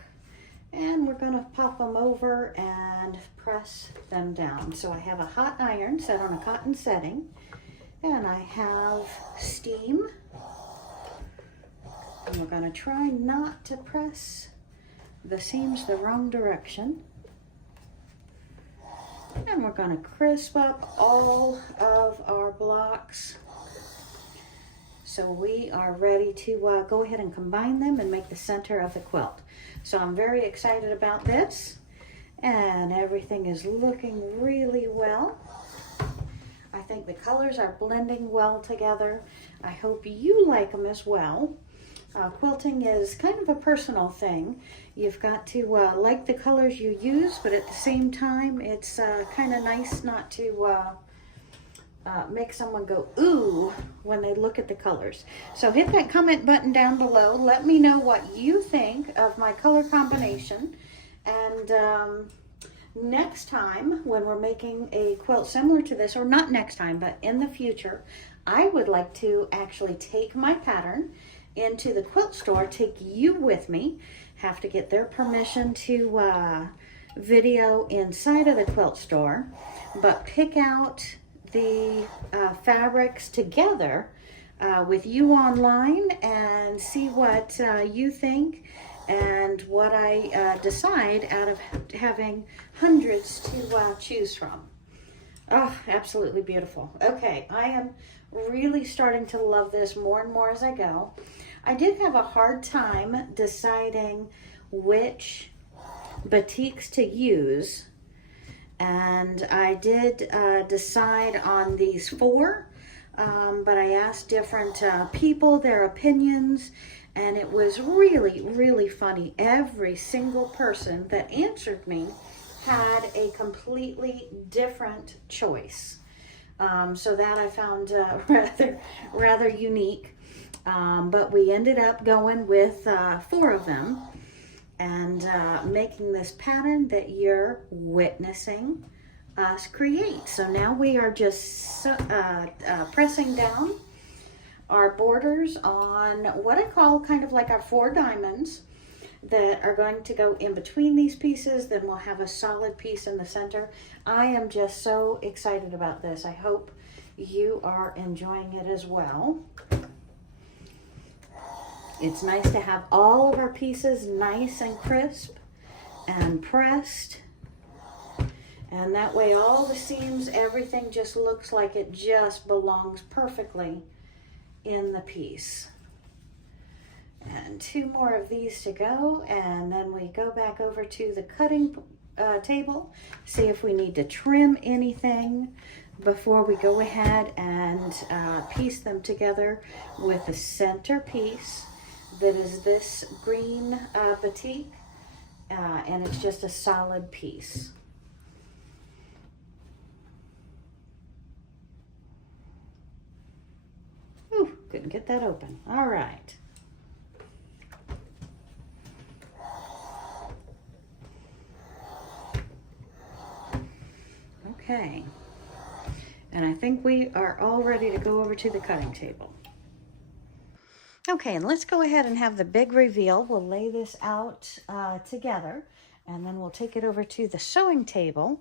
and we're going to pop them over and press them down. So I have a hot iron set on a cotton setting, and I have steam. And we're going to try not to press the seams the wrong direction. And we're going to crisp up all of our blocks, so we are ready to go ahead and combine them and make the center of the quilt. So I'm very excited about this, and everything is looking really well. I think the colors are blending well together. I hope you like them as well. Quilting is kind of a personal thing. You've got to like the colors you use, but at the same time, it's kind of nice not to make someone go ooh when they look at the colors. So hit that comment button down below. Let me know what you think of my color combination. And next time when we're making a quilt similar to this, or not next time, but in the future, I would like to actually take my pattern into the quilt store, take you with me, have to get their permission to video inside of the quilt store, but pick out the fabrics together with you online and see what you think and what I decide out of having hundreds to choose from. Oh, absolutely beautiful. Okay, I am really starting to love this more and more as I go. I did have a hard time deciding which batiks to use, and I did decide on these 4, but I asked different people their opinions, and it was really, really funny. Every single person that answered me had a completely different choice. So that I found rather unique. But we ended up going with 4 of them and making this pattern that you're witnessing us create. So now we are just pressing down our borders on what I call kind of like our 4 diamonds that are going to go in between these pieces. Then we'll have a solid piece in the center. I am just so excited about this. I hope you are enjoying it as well. It's nice to have all of our pieces nice and crisp and pressed. And that way all the seams, everything just looks like it just belongs perfectly in the piece. And 2 more of these to go, and then we go back over to the cutting table, see if we need to trim anything before we go ahead and piece them together with the center piece that is this green batik, and it's just a solid piece. Ooh, couldn't get that open. All right. Okay, and I think we are all ready to go over to the cutting table. Okay, and let's go ahead and have the big reveal. We'll lay this out together, and then we'll take it over to the sewing table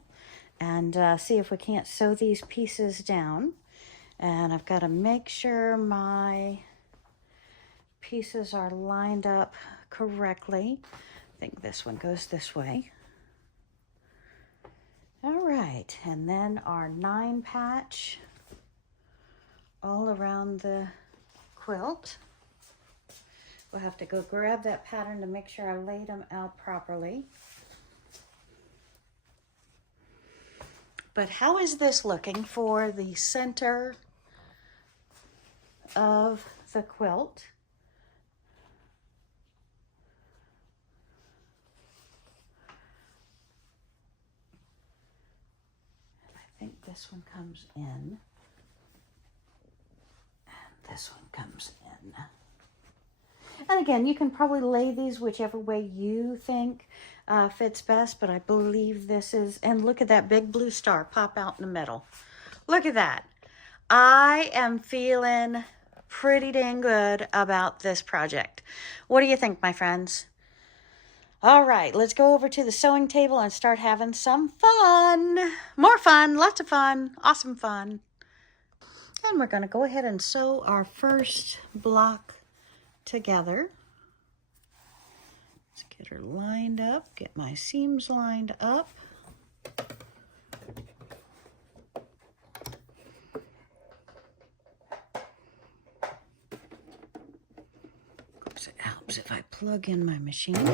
and see if we can't sew these pieces down. And I've got to make sure my pieces are lined up correctly. I think this one goes this way. All right, and then our 9 patch all around the quilt. We'll have to go grab that pattern to make sure I laid them out properly. But how is this looking for the center of the quilt? I think this one comes in, and this one comes in. And again, you can probably lay these whichever way you think fits best, but I believe this is, and look at that big blue star pop out in the middle. Look at that. I am feeling pretty dang good about this project. What do you think, my friends? All right, let's go over to the sewing table and start having some fun. More fun, lots of fun, awesome fun. And we're going to go ahead and sew our first block together. Let's get her lined up, get my seams lined up. Of course, it helps if I plug in my machine.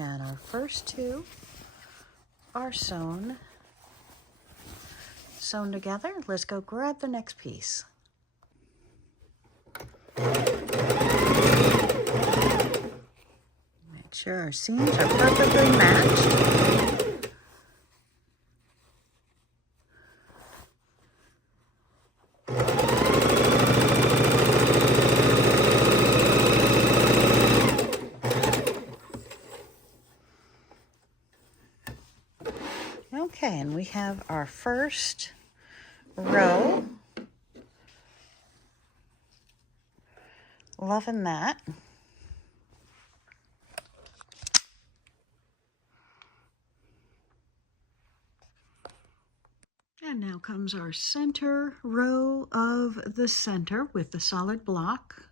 And our first two are sewn together. Let's go grab the next piece. Make sure our seams are perfectly matched. Okay, and we have our first row. Loving that. And now comes our center row of the center with the solid block.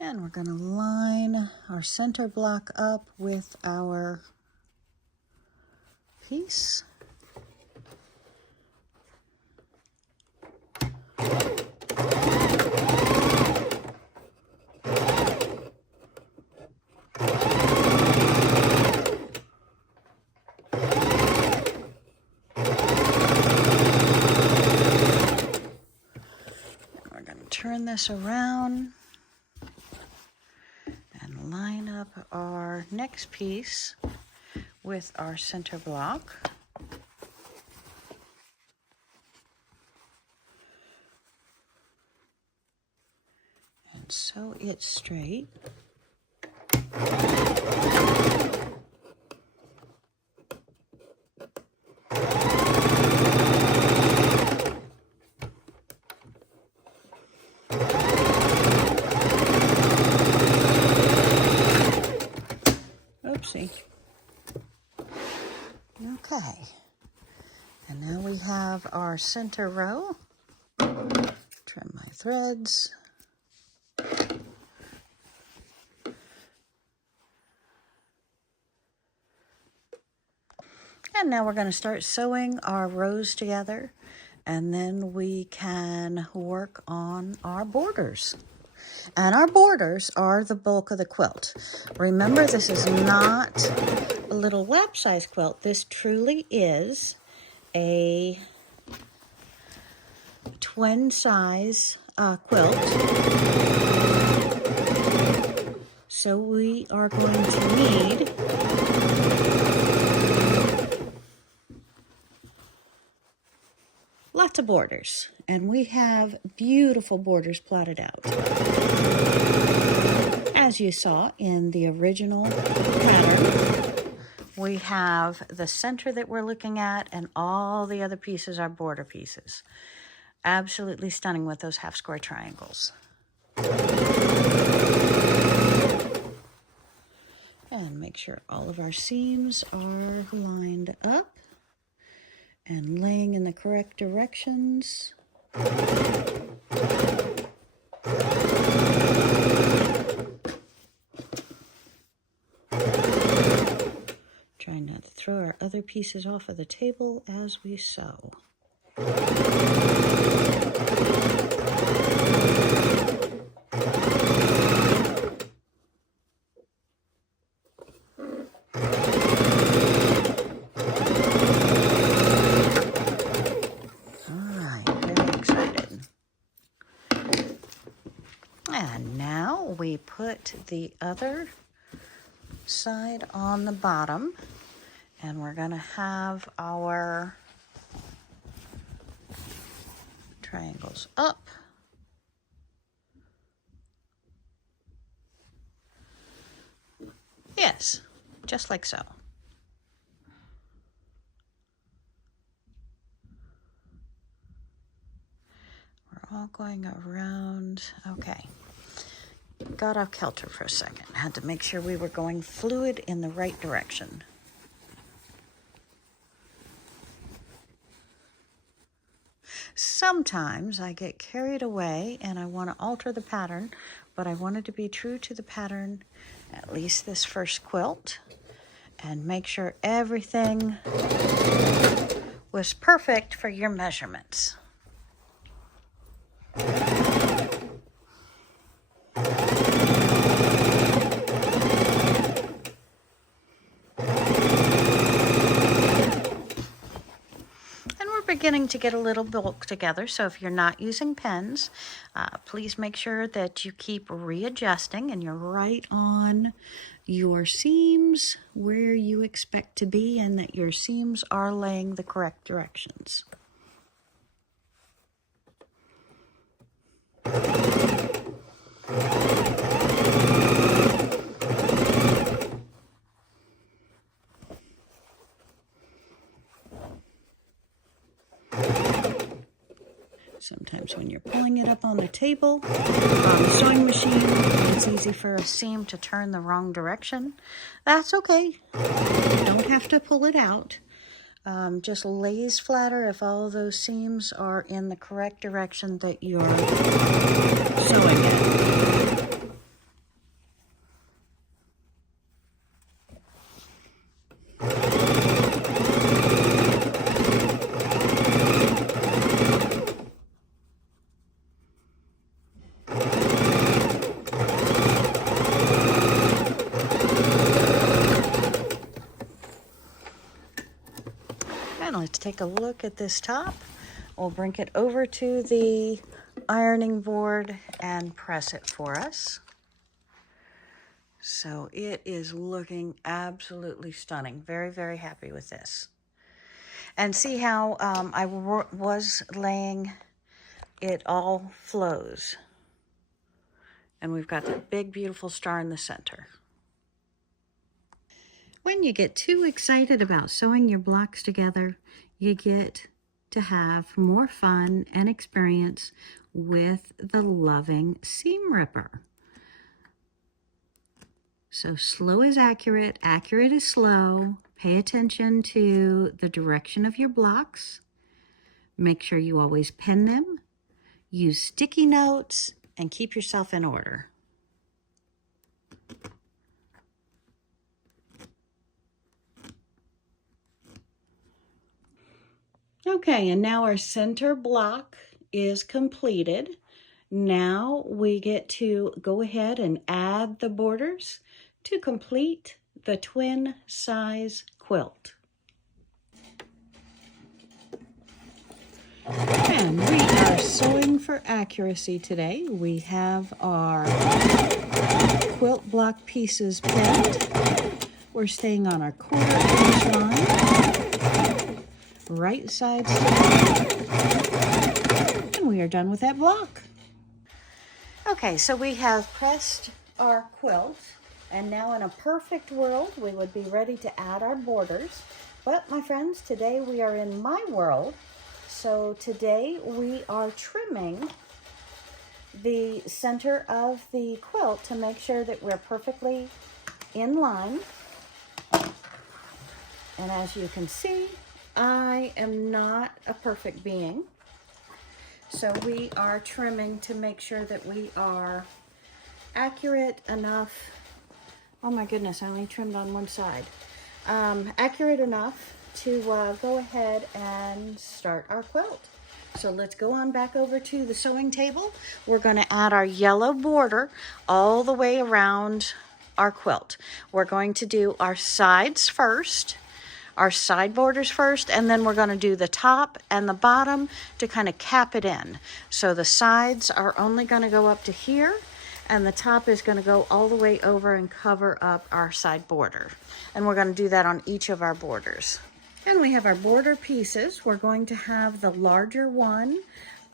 And we're going to line our center block up with our piece. Turn this around and line up our next piece with our center block. And sew it straight. Oopsie. Okay. And now we have our center row. Trim my threads. And now we're going to start sewing our rows together, and then we can work on our borders. And our borders are the bulk of the quilt. Remember, this is not a little lap size quilt. This truly is a twin size quilt. So we are going to need lots of borders, and we have beautiful borders plotted out. As you saw in the original pattern, we have the center that we're looking at, and all the other pieces are border pieces. Absolutely stunning with those half square triangles. And make sure all of our seams are lined up and laying in the correct directions. Trying not to throw our other pieces off of the table as we sew. And now we put the other side on the bottom, and we're going to have our triangles up. Yes, just like so. We're all going around. Okay. Got off kilter for a second. Had to make sure we were going fluid in the right direction. Sometimes I get carried away and I want to alter the pattern, but I wanted to be true to the pattern, at least this first quilt, and make sure everything was perfect for your measurements. Beginning to get a little bulk together, so if you're not using pens, please make sure that you keep readjusting and you're right on your seams where you expect to be, and that your seams are laying the correct directions. Sometimes when you're pulling it up on the table, on the sewing machine, it's easy for a seam to turn the wrong direction. That's okay. You don't have to pull it out. Just lays flatter if all of those seams are in the correct direction that you're sewing in. Let's take a look at this top. We'll bring it over to the ironing board and press it for us. So it is looking absolutely stunning. Very, very happy with this. And see how I was laying it all flows. And we've got the big, beautiful star in the center. When you get too excited about sewing your blocks together, you get to have more fun and experience with the loving seam ripper. So slow is accurate, accurate is slow. Pay attention to the direction of your blocks. Make sure you always pen them. Use sticky notes and keep yourself in order. Okay, and now our center block is completed. Now we get to go ahead and add the borders to complete the twin size quilt. And we are sewing for accuracy today. We have our quilt block pieces pinned. We're staying on our 1/4 inch line. Right sides together. And we are done with that block. Okay, so we have pressed our quilt, and now in a perfect world we would be ready to add our borders. But my friends, today we are in my world. So today we are trimming the center of the quilt to make sure that we're perfectly in line. And as you can see, I am not a perfect being. So we are trimming to make sure that we are accurate enough. Oh my goodness, I only trimmed on one side. accurate enough to go ahead and start our quilt. So let's go on back over to the sewing table. We're going to add our yellow border all the way around our quilt. We're going to do our sides first, our side borders first, and then we're going to do the top and the bottom to kind of cap it in. So the sides are only going to go up to here, and the top is going to go all the way over and cover up our side border. And we're going to do that on each of our borders. And we have our border pieces. We're going to have the larger one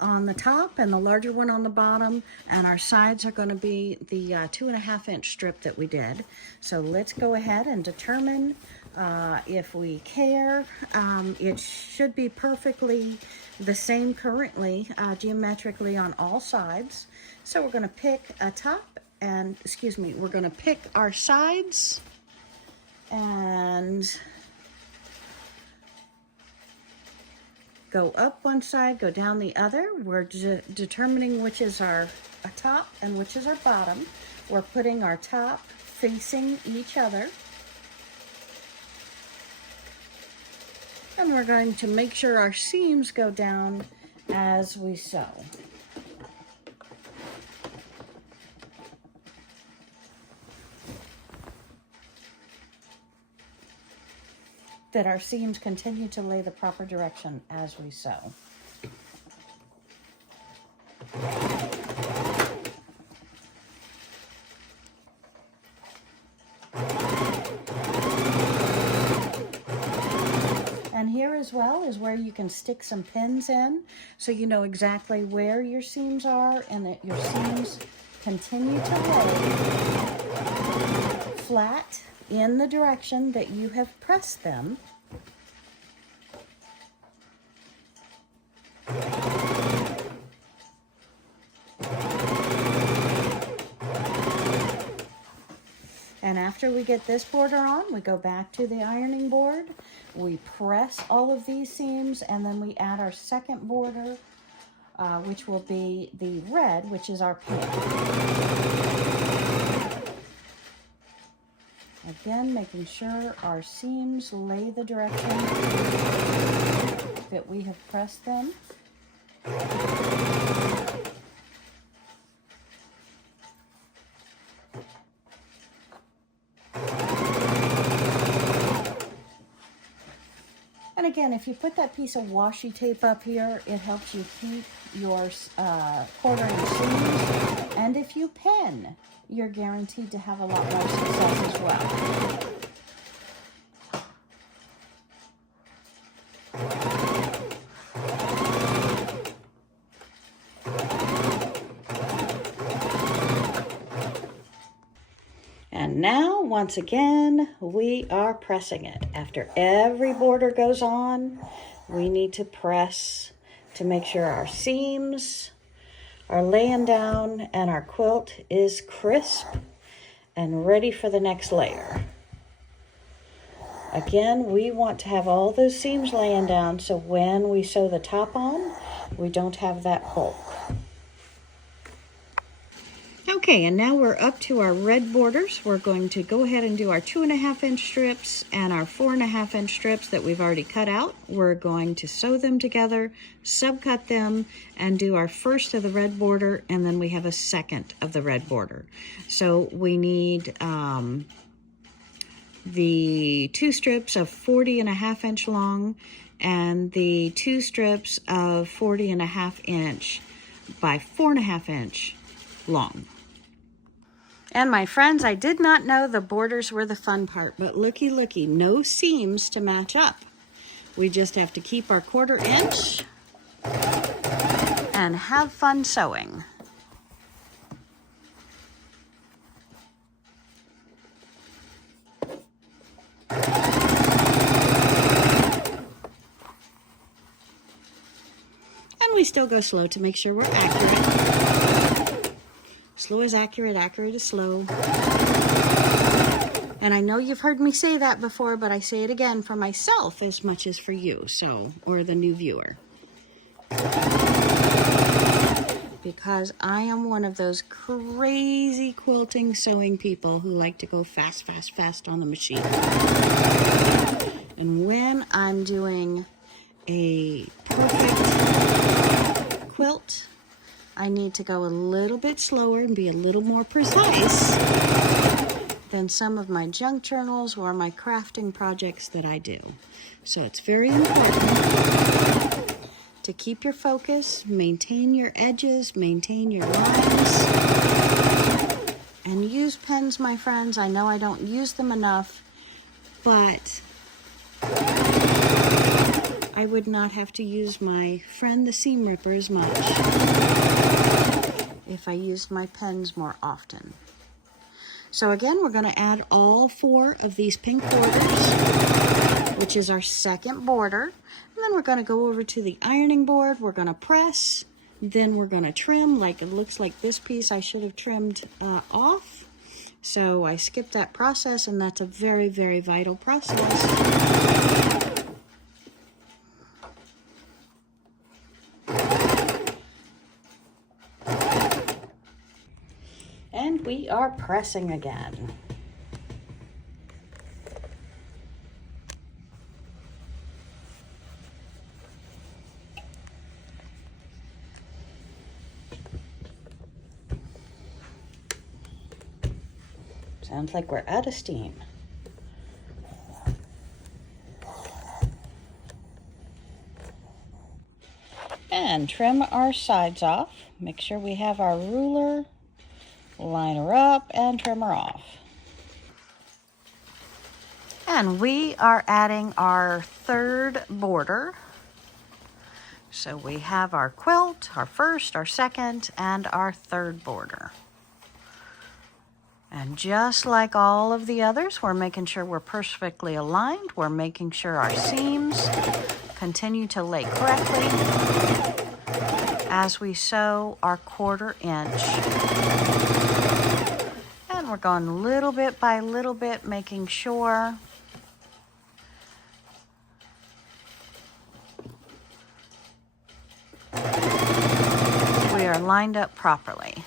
on the top and the larger one on the bottom, and our sides are going to be the 2.5 inch strip that we did. So let's go ahead and determine if we care. It should be perfectly the same currently, geometrically on all sides. So we're going to pick a top and, we're going to pick our sides and go up one side, go down the other. We're determining which is our top and which is our bottom. We're putting our top facing each other. And we're going to make sure our seams go down as we sew. That our seams continue to lay the proper direction as we sew. And here as well is where you can stick some pins in, so you know exactly where your seams are and that your seams continue to lay flat in the direction that you have pressed them. And after we get this border on, we go back to the ironing board, we press all of these seams, and then we add our second border, which will be the red, which is our pink. Again, making sure our seams lay the direction that we have pressed them. And again, if you put that piece of washi tape up here, it helps you keep your quartering seams. And if you pin, you're guaranteed to have a lot more success as well. And now, once again, we are pressing it. After every border goes on, we need to press to make sure our seams are laying down and our quilt is crisp and ready for the next layer. Again, we want to have all those seams laying down so when we sew the top on, we don't have that bulk. Okay, and now we're up to our red borders. We're going to go ahead and do our 2.5 inch strips and our 4.5 inch strips that we've already cut out. We're going to sew them together, subcut them, and do our first of the red border, and then we have a second of the red border. So we need the 2 strips of 40.5 inch long and the 2 strips of 40.5 inch by 4.5 inch long. And my friends, I did not know the borders were the fun part, but looky, looky, no seams to match up. We just have to keep our 1/4 inch and have fun sewing. And we still go slow to make sure we're accurate. Slow is accurate, accurate is slow. And I know you've heard me say that before, but I say it again for myself as much as for you, so, or the new viewer. because I am one of those crazy quilting sewing people who like to go fast, fast, fast on the machine. And when I'm doing a perfect quilt, I need to go a little bit slower and be a little more precise than some of my junk journals or my crafting projects that I do. So it's very important to keep your focus, maintain your edges, maintain your lines, and use pens, my friends. I know I don't use them enough, but I would not have to use my friend the seam ripper as much if I used my pens more often. So again, we're going to add all 4 of these pink borders, which is our second border. And then we're going to go over to the ironing board. We're going to press. Then we're going to trim. Like it looks like this piece I should have trimmed off. So I skipped that process, and that's a very, very vital process. And we are pressing again. Sounds like we're out of steam. And trim our sides off. Make sure we have our ruler. Line her up and trim her off. And we are adding our third border. So we have our quilt, our first, our second, and our third border. And just like all of the others, we're making sure we're perfectly aligned. We're making sure our seams continue to lay correctly as we sew our 1/4 inch. And we're going little bit by little bit, making sure we are lined up properly.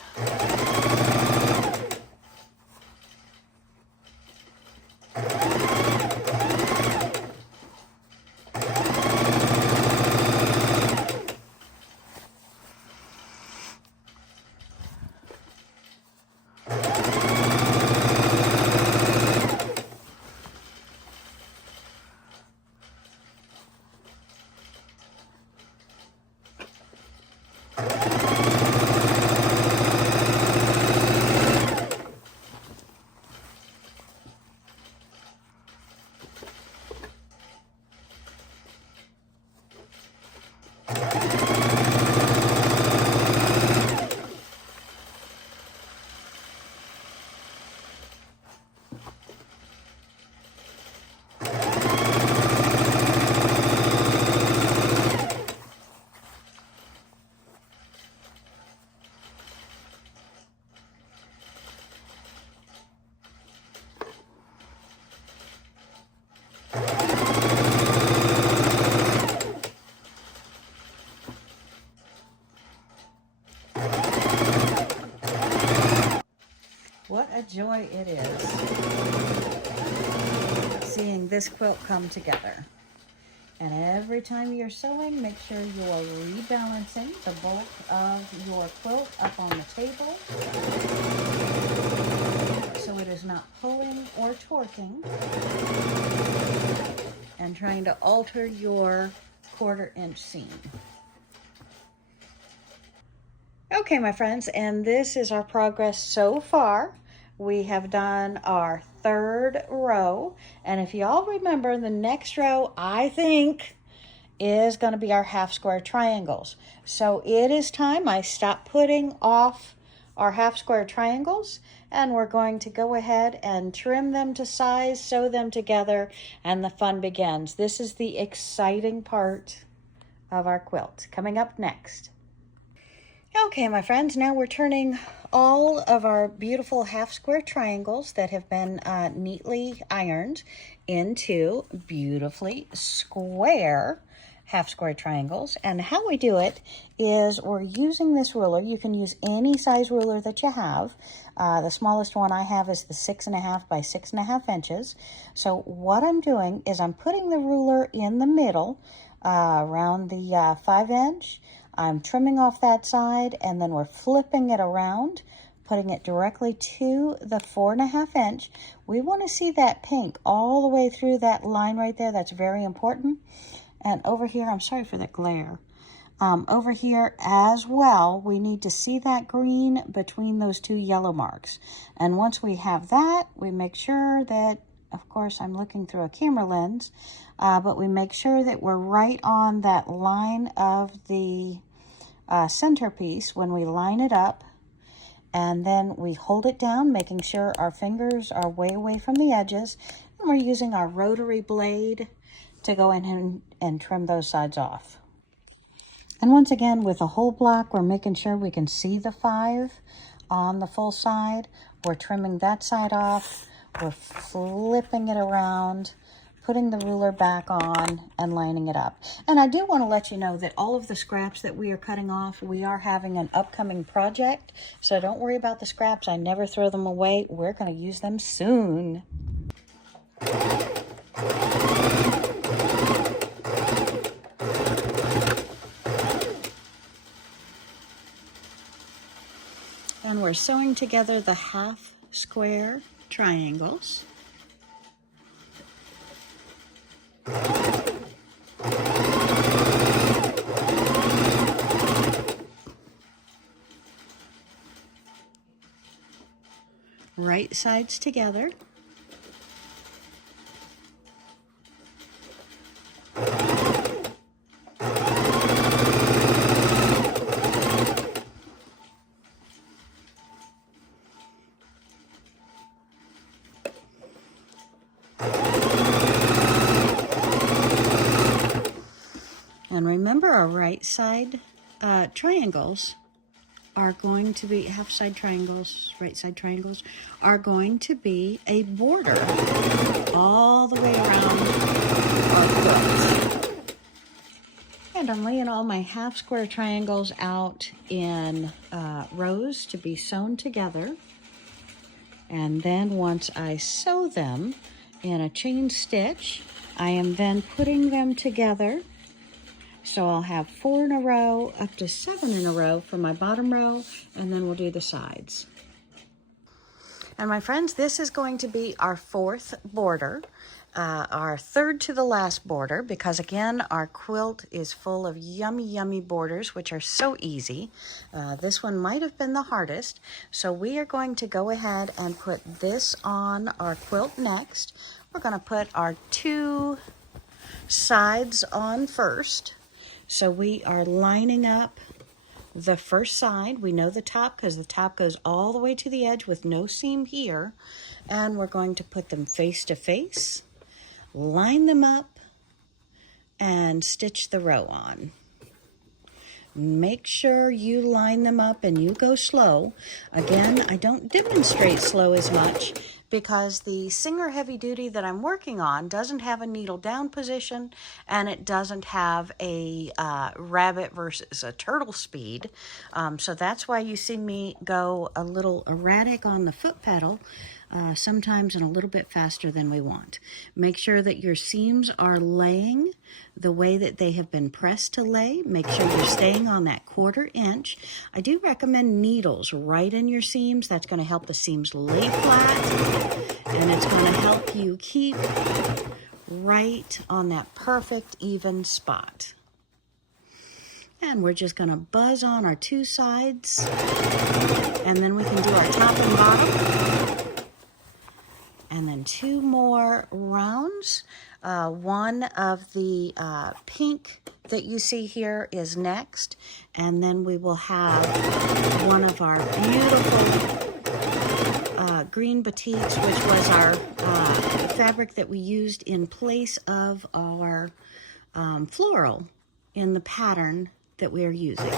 What a joy it is seeing this quilt come together. And every time you're sewing, make sure you are rebalancing the bulk of your quilt up on the table so it is not pulling or torquing and trying to alter your 1/4 inch seam. Okay, my friends, and this is our progress so far. We have done our 3rd row, and if y'all remember, the next row, I think, is going to be our half square triangles. So it is time I stop putting off our half square triangles, and we're going to go ahead and trim them to size, sew them together, and the fun begins. This is the exciting part of our quilt. Coming up next. Okay, my friends, now we're turning all of our beautiful half square triangles that have been neatly ironed into beautifully square half square triangles. And how we do it is we're using this ruler. You can use any size ruler that you have. The smallest one I have is the 6.5 by 6.5 inches. So what I'm doing is I'm putting the ruler in the middle around the 5 inch. I'm trimming off that side, and then we're flipping it around, putting it directly to the 4.5 inch. We want to see that pink all the way through that line right there. That's very important. And over here, I'm sorry for the glare. Over here as well, we need to see that green between those two yellow marks. And once we have that, we make sure that, of course, I'm looking through a camera lens, but we make sure that we're right on that line of the centerpiece when we line it up. And then we hold it down, making sure our fingers are way away from the edges. And we're using our rotary blade to go in and trim those sides off. And once again, with a whole block, we're making sure we can see the 5 on the full side. We're trimming that side off. We're flipping it around, putting the ruler back on, and lining it up. And I do want to let you know that all of the scraps that we are cutting off, we are having an upcoming project. So don't worry about the scraps. I never throw them away. We're going to use them soon. And we're sewing together the half square triangles. Right sides together. And remember, our right side triangles are going to be, half side triangles, right side triangles, are going to be a border all the way around our quilt. And I'm laying all my half square triangles out in rows to be sewn together. And then once I sew them in a chain stitch, I am then putting them together. So I'll have 4 in a row, up to 7 in a row for my bottom row, and then we'll do the sides. And my friends, this is going to be our 4th border, our 3rd to the last border, because again, our quilt is full of yummy, yummy borders, which are so easy. This one might have been the hardest. So we are going to go ahead and put this on our quilt next. We're going to put our 2 sides on first. So we are lining up the first side. We know the top because the top goes all the way to the edge with no seam here. And we're going to put them face to face, line them up, and stitch the row on. Make sure you line them up and you go slow. Again, I don't demonstrate slow as much because the Singer Heavy Duty that I'm working on doesn't have a needle down position, and it doesn't have a rabbit versus a turtle speed. So that's why you see me go a little erratic on the foot pedal, sometimes and a little bit faster than we want. Make sure that your seams are laying the way that they have been pressed to lay. Make sure you're staying on that 1/4 inch. I do recommend needles right in your seams. That's going to help the seams lay flat, and it's going to help you keep right on that perfect even spot. And we're just going to buzz on our 2 sides, and then we can do our top and bottom. And then 2 more rounds. One of the pink that you see here is next. And then we will have one of our beautiful green batiks, which was our fabric that we used in place of our floral in the pattern that we are using.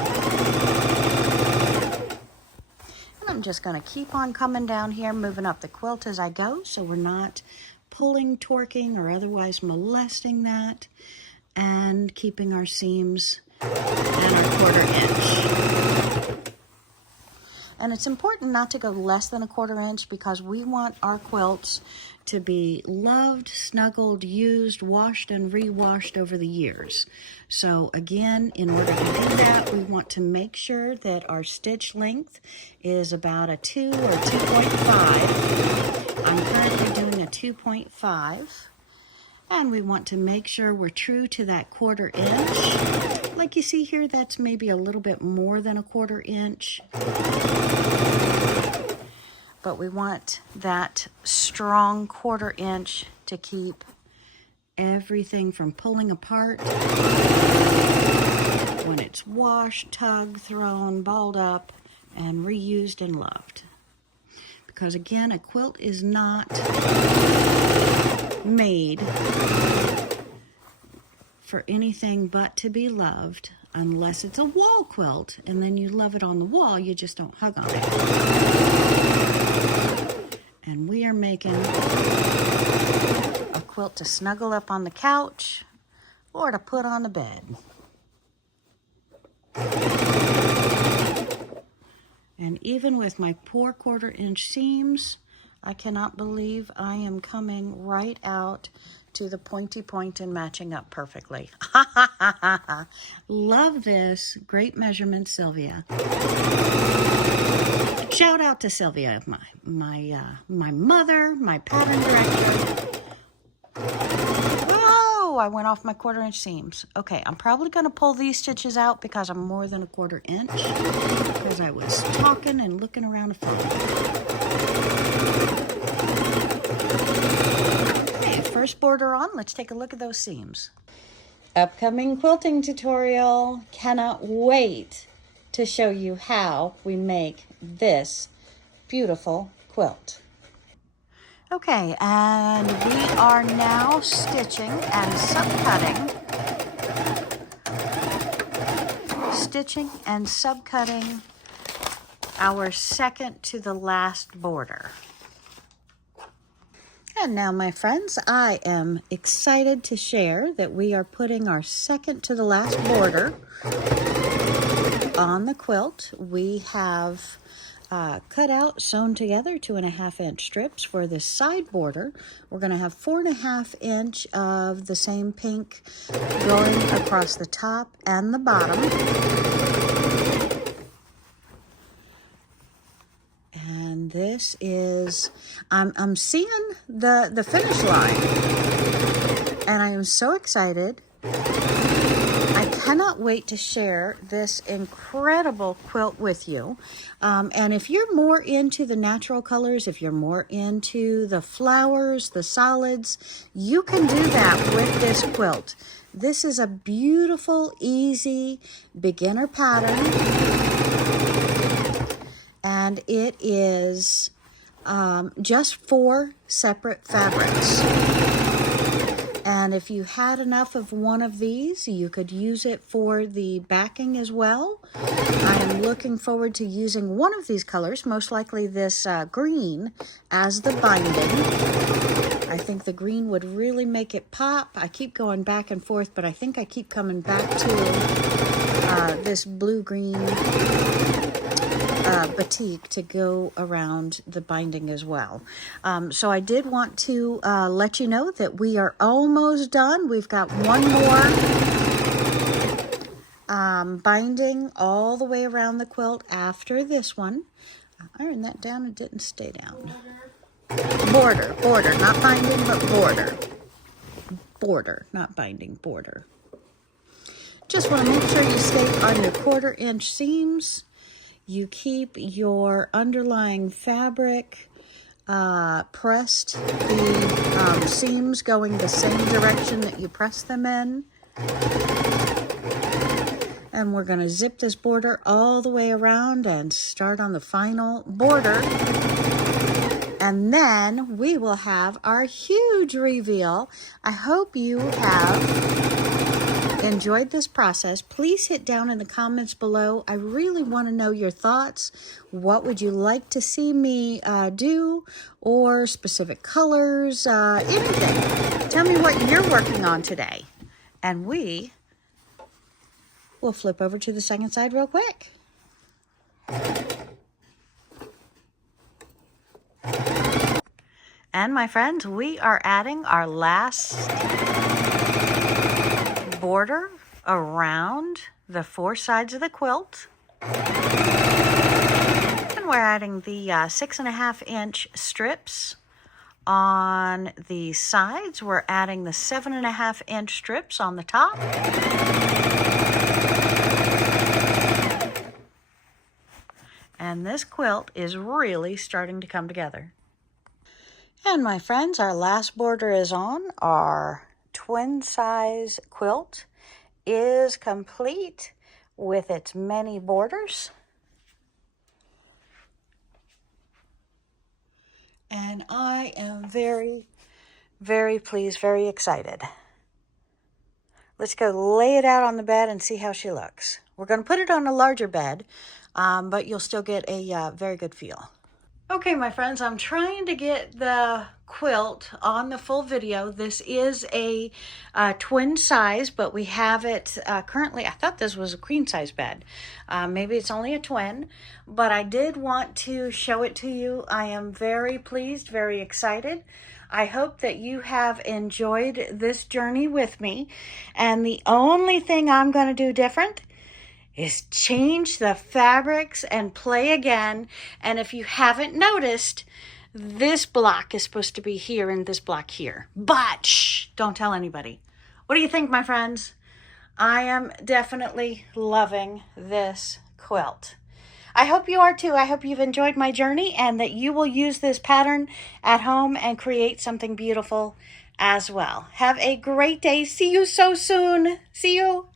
I'm just going to keep on coming down here, moving up the quilt as I go, so we're not pulling, torquing, or otherwise molesting that. and keeping our seams and our 1/4 inch. And it's important not to go less than a 1/4 inch because we want our quilts to be loved, snuggled, used, washed, and re-washed over the years. So again, in order to do that, we want to make sure that our stitch length is about a 2 or 2.5. I'm currently doing a 2.5. And we want to make sure we're true to that 1/4 inch. Like you see here, that's maybe a little bit more than a 1/4 inch. But we want that strong 1/4 inch to keep everything from pulling apart when it's washed, tugged, thrown, balled up, and reused and loved. Because again, a quilt is not made for anything but to be loved, unless it's a wall quilt, and then you love it on the wall, you just don't hug on it. And we are making a quilt to snuggle up on the couch or to put on the bed. And even with my poor 1/4 inch seams, I cannot believe I am coming right out to the pointy point and matching up perfectly. Love this. Great measurement, Sylvia. Shout out to Sylvia, my mother, my pattern director. Oh, I went off my 1/4 inch seams. Okay, I'm probably going to pull these stitches out because I'm more than a 1/4 inch because I was talking and looking around a phone. Okay, first border on. Let's take a look at those seams. Upcoming quilting tutorial. Cannot wait to show you how we make this beautiful quilt. Okay, and we are now stitching and subcutting. Stitching and subcutting our second to the last border. And now, my friends, I am excited to share that we are putting our second to the last border on the quilt. We have cut out, sewn together 2.5 inch strips for this side border. We're going to have 4.5 inch of the same pink going across the top and the bottom. And this is, I'm seeing the finish line, and I am so excited. I cannot wait to share this incredible quilt with you. And if you're more into the natural colors, if you're more into the flowers, the solids, you can do that with this quilt. This is a beautiful, easy beginner pattern. And it is just 4 separate fabrics. And if you had enough of one of these, you could use it for the backing as well. I am looking forward to using one of these colors, most likely this green, as the binding. I think the green would really make it pop. I keep going back and forth, but I think I keep coming back to this blue-green batik to go around the binding as well. So I did want to let you know that we are almost done. We've got one more binding all the way around the quilt after this one. I ironed that down, it didn't stay down. Border, not binding, but border. Border, not binding, border. Just want to make sure you stay on your 1/4 inch seams. You keep your underlying fabric pressed, the seams going the same direction that you press them in. And we're going to zip this border all the way around and start on the final border. And then we will have our huge reveal. I hope you have enjoyed this process. Please hit down in the comments below. I really want to know your thoughts. What would you like to see me do, or specific colors, anything. Tell me what you're working on today. And we will flip over to the second side real quick. And my friends, we are adding our last border around the 4 sides of the quilt. And we're adding the 6.5-inch strips on the sides. We're adding the 7.5-inch strips on the top. And this quilt is really starting to come together. And my friends, our last border is on. Our twin size quilt is complete with its many borders. And I am very, very pleased, very excited. Let's go lay it out on the bed and see how she looks. We're going to put it on a larger bed, but you'll still get a very good feel. Okay, my friends, I'm trying to get the quilt on the full video. This is a twin size, but we have it currently, I thought this was a queen size bed. Maybe it's only a twin, but I did want to show it to you. I am very pleased, very excited. I hope that you have enjoyed this journey with me. And the only thing I'm going to do different is change the fabrics and play again. And if you haven't noticed, this block is supposed to be here and this block here. But shh, don't tell anybody. What do you think, my friends? I am definitely loving this quilt. I hope you are too. I hope you've enjoyed my journey and that you will use this pattern at home and create something beautiful as well. Have a great day. See you so soon. See you.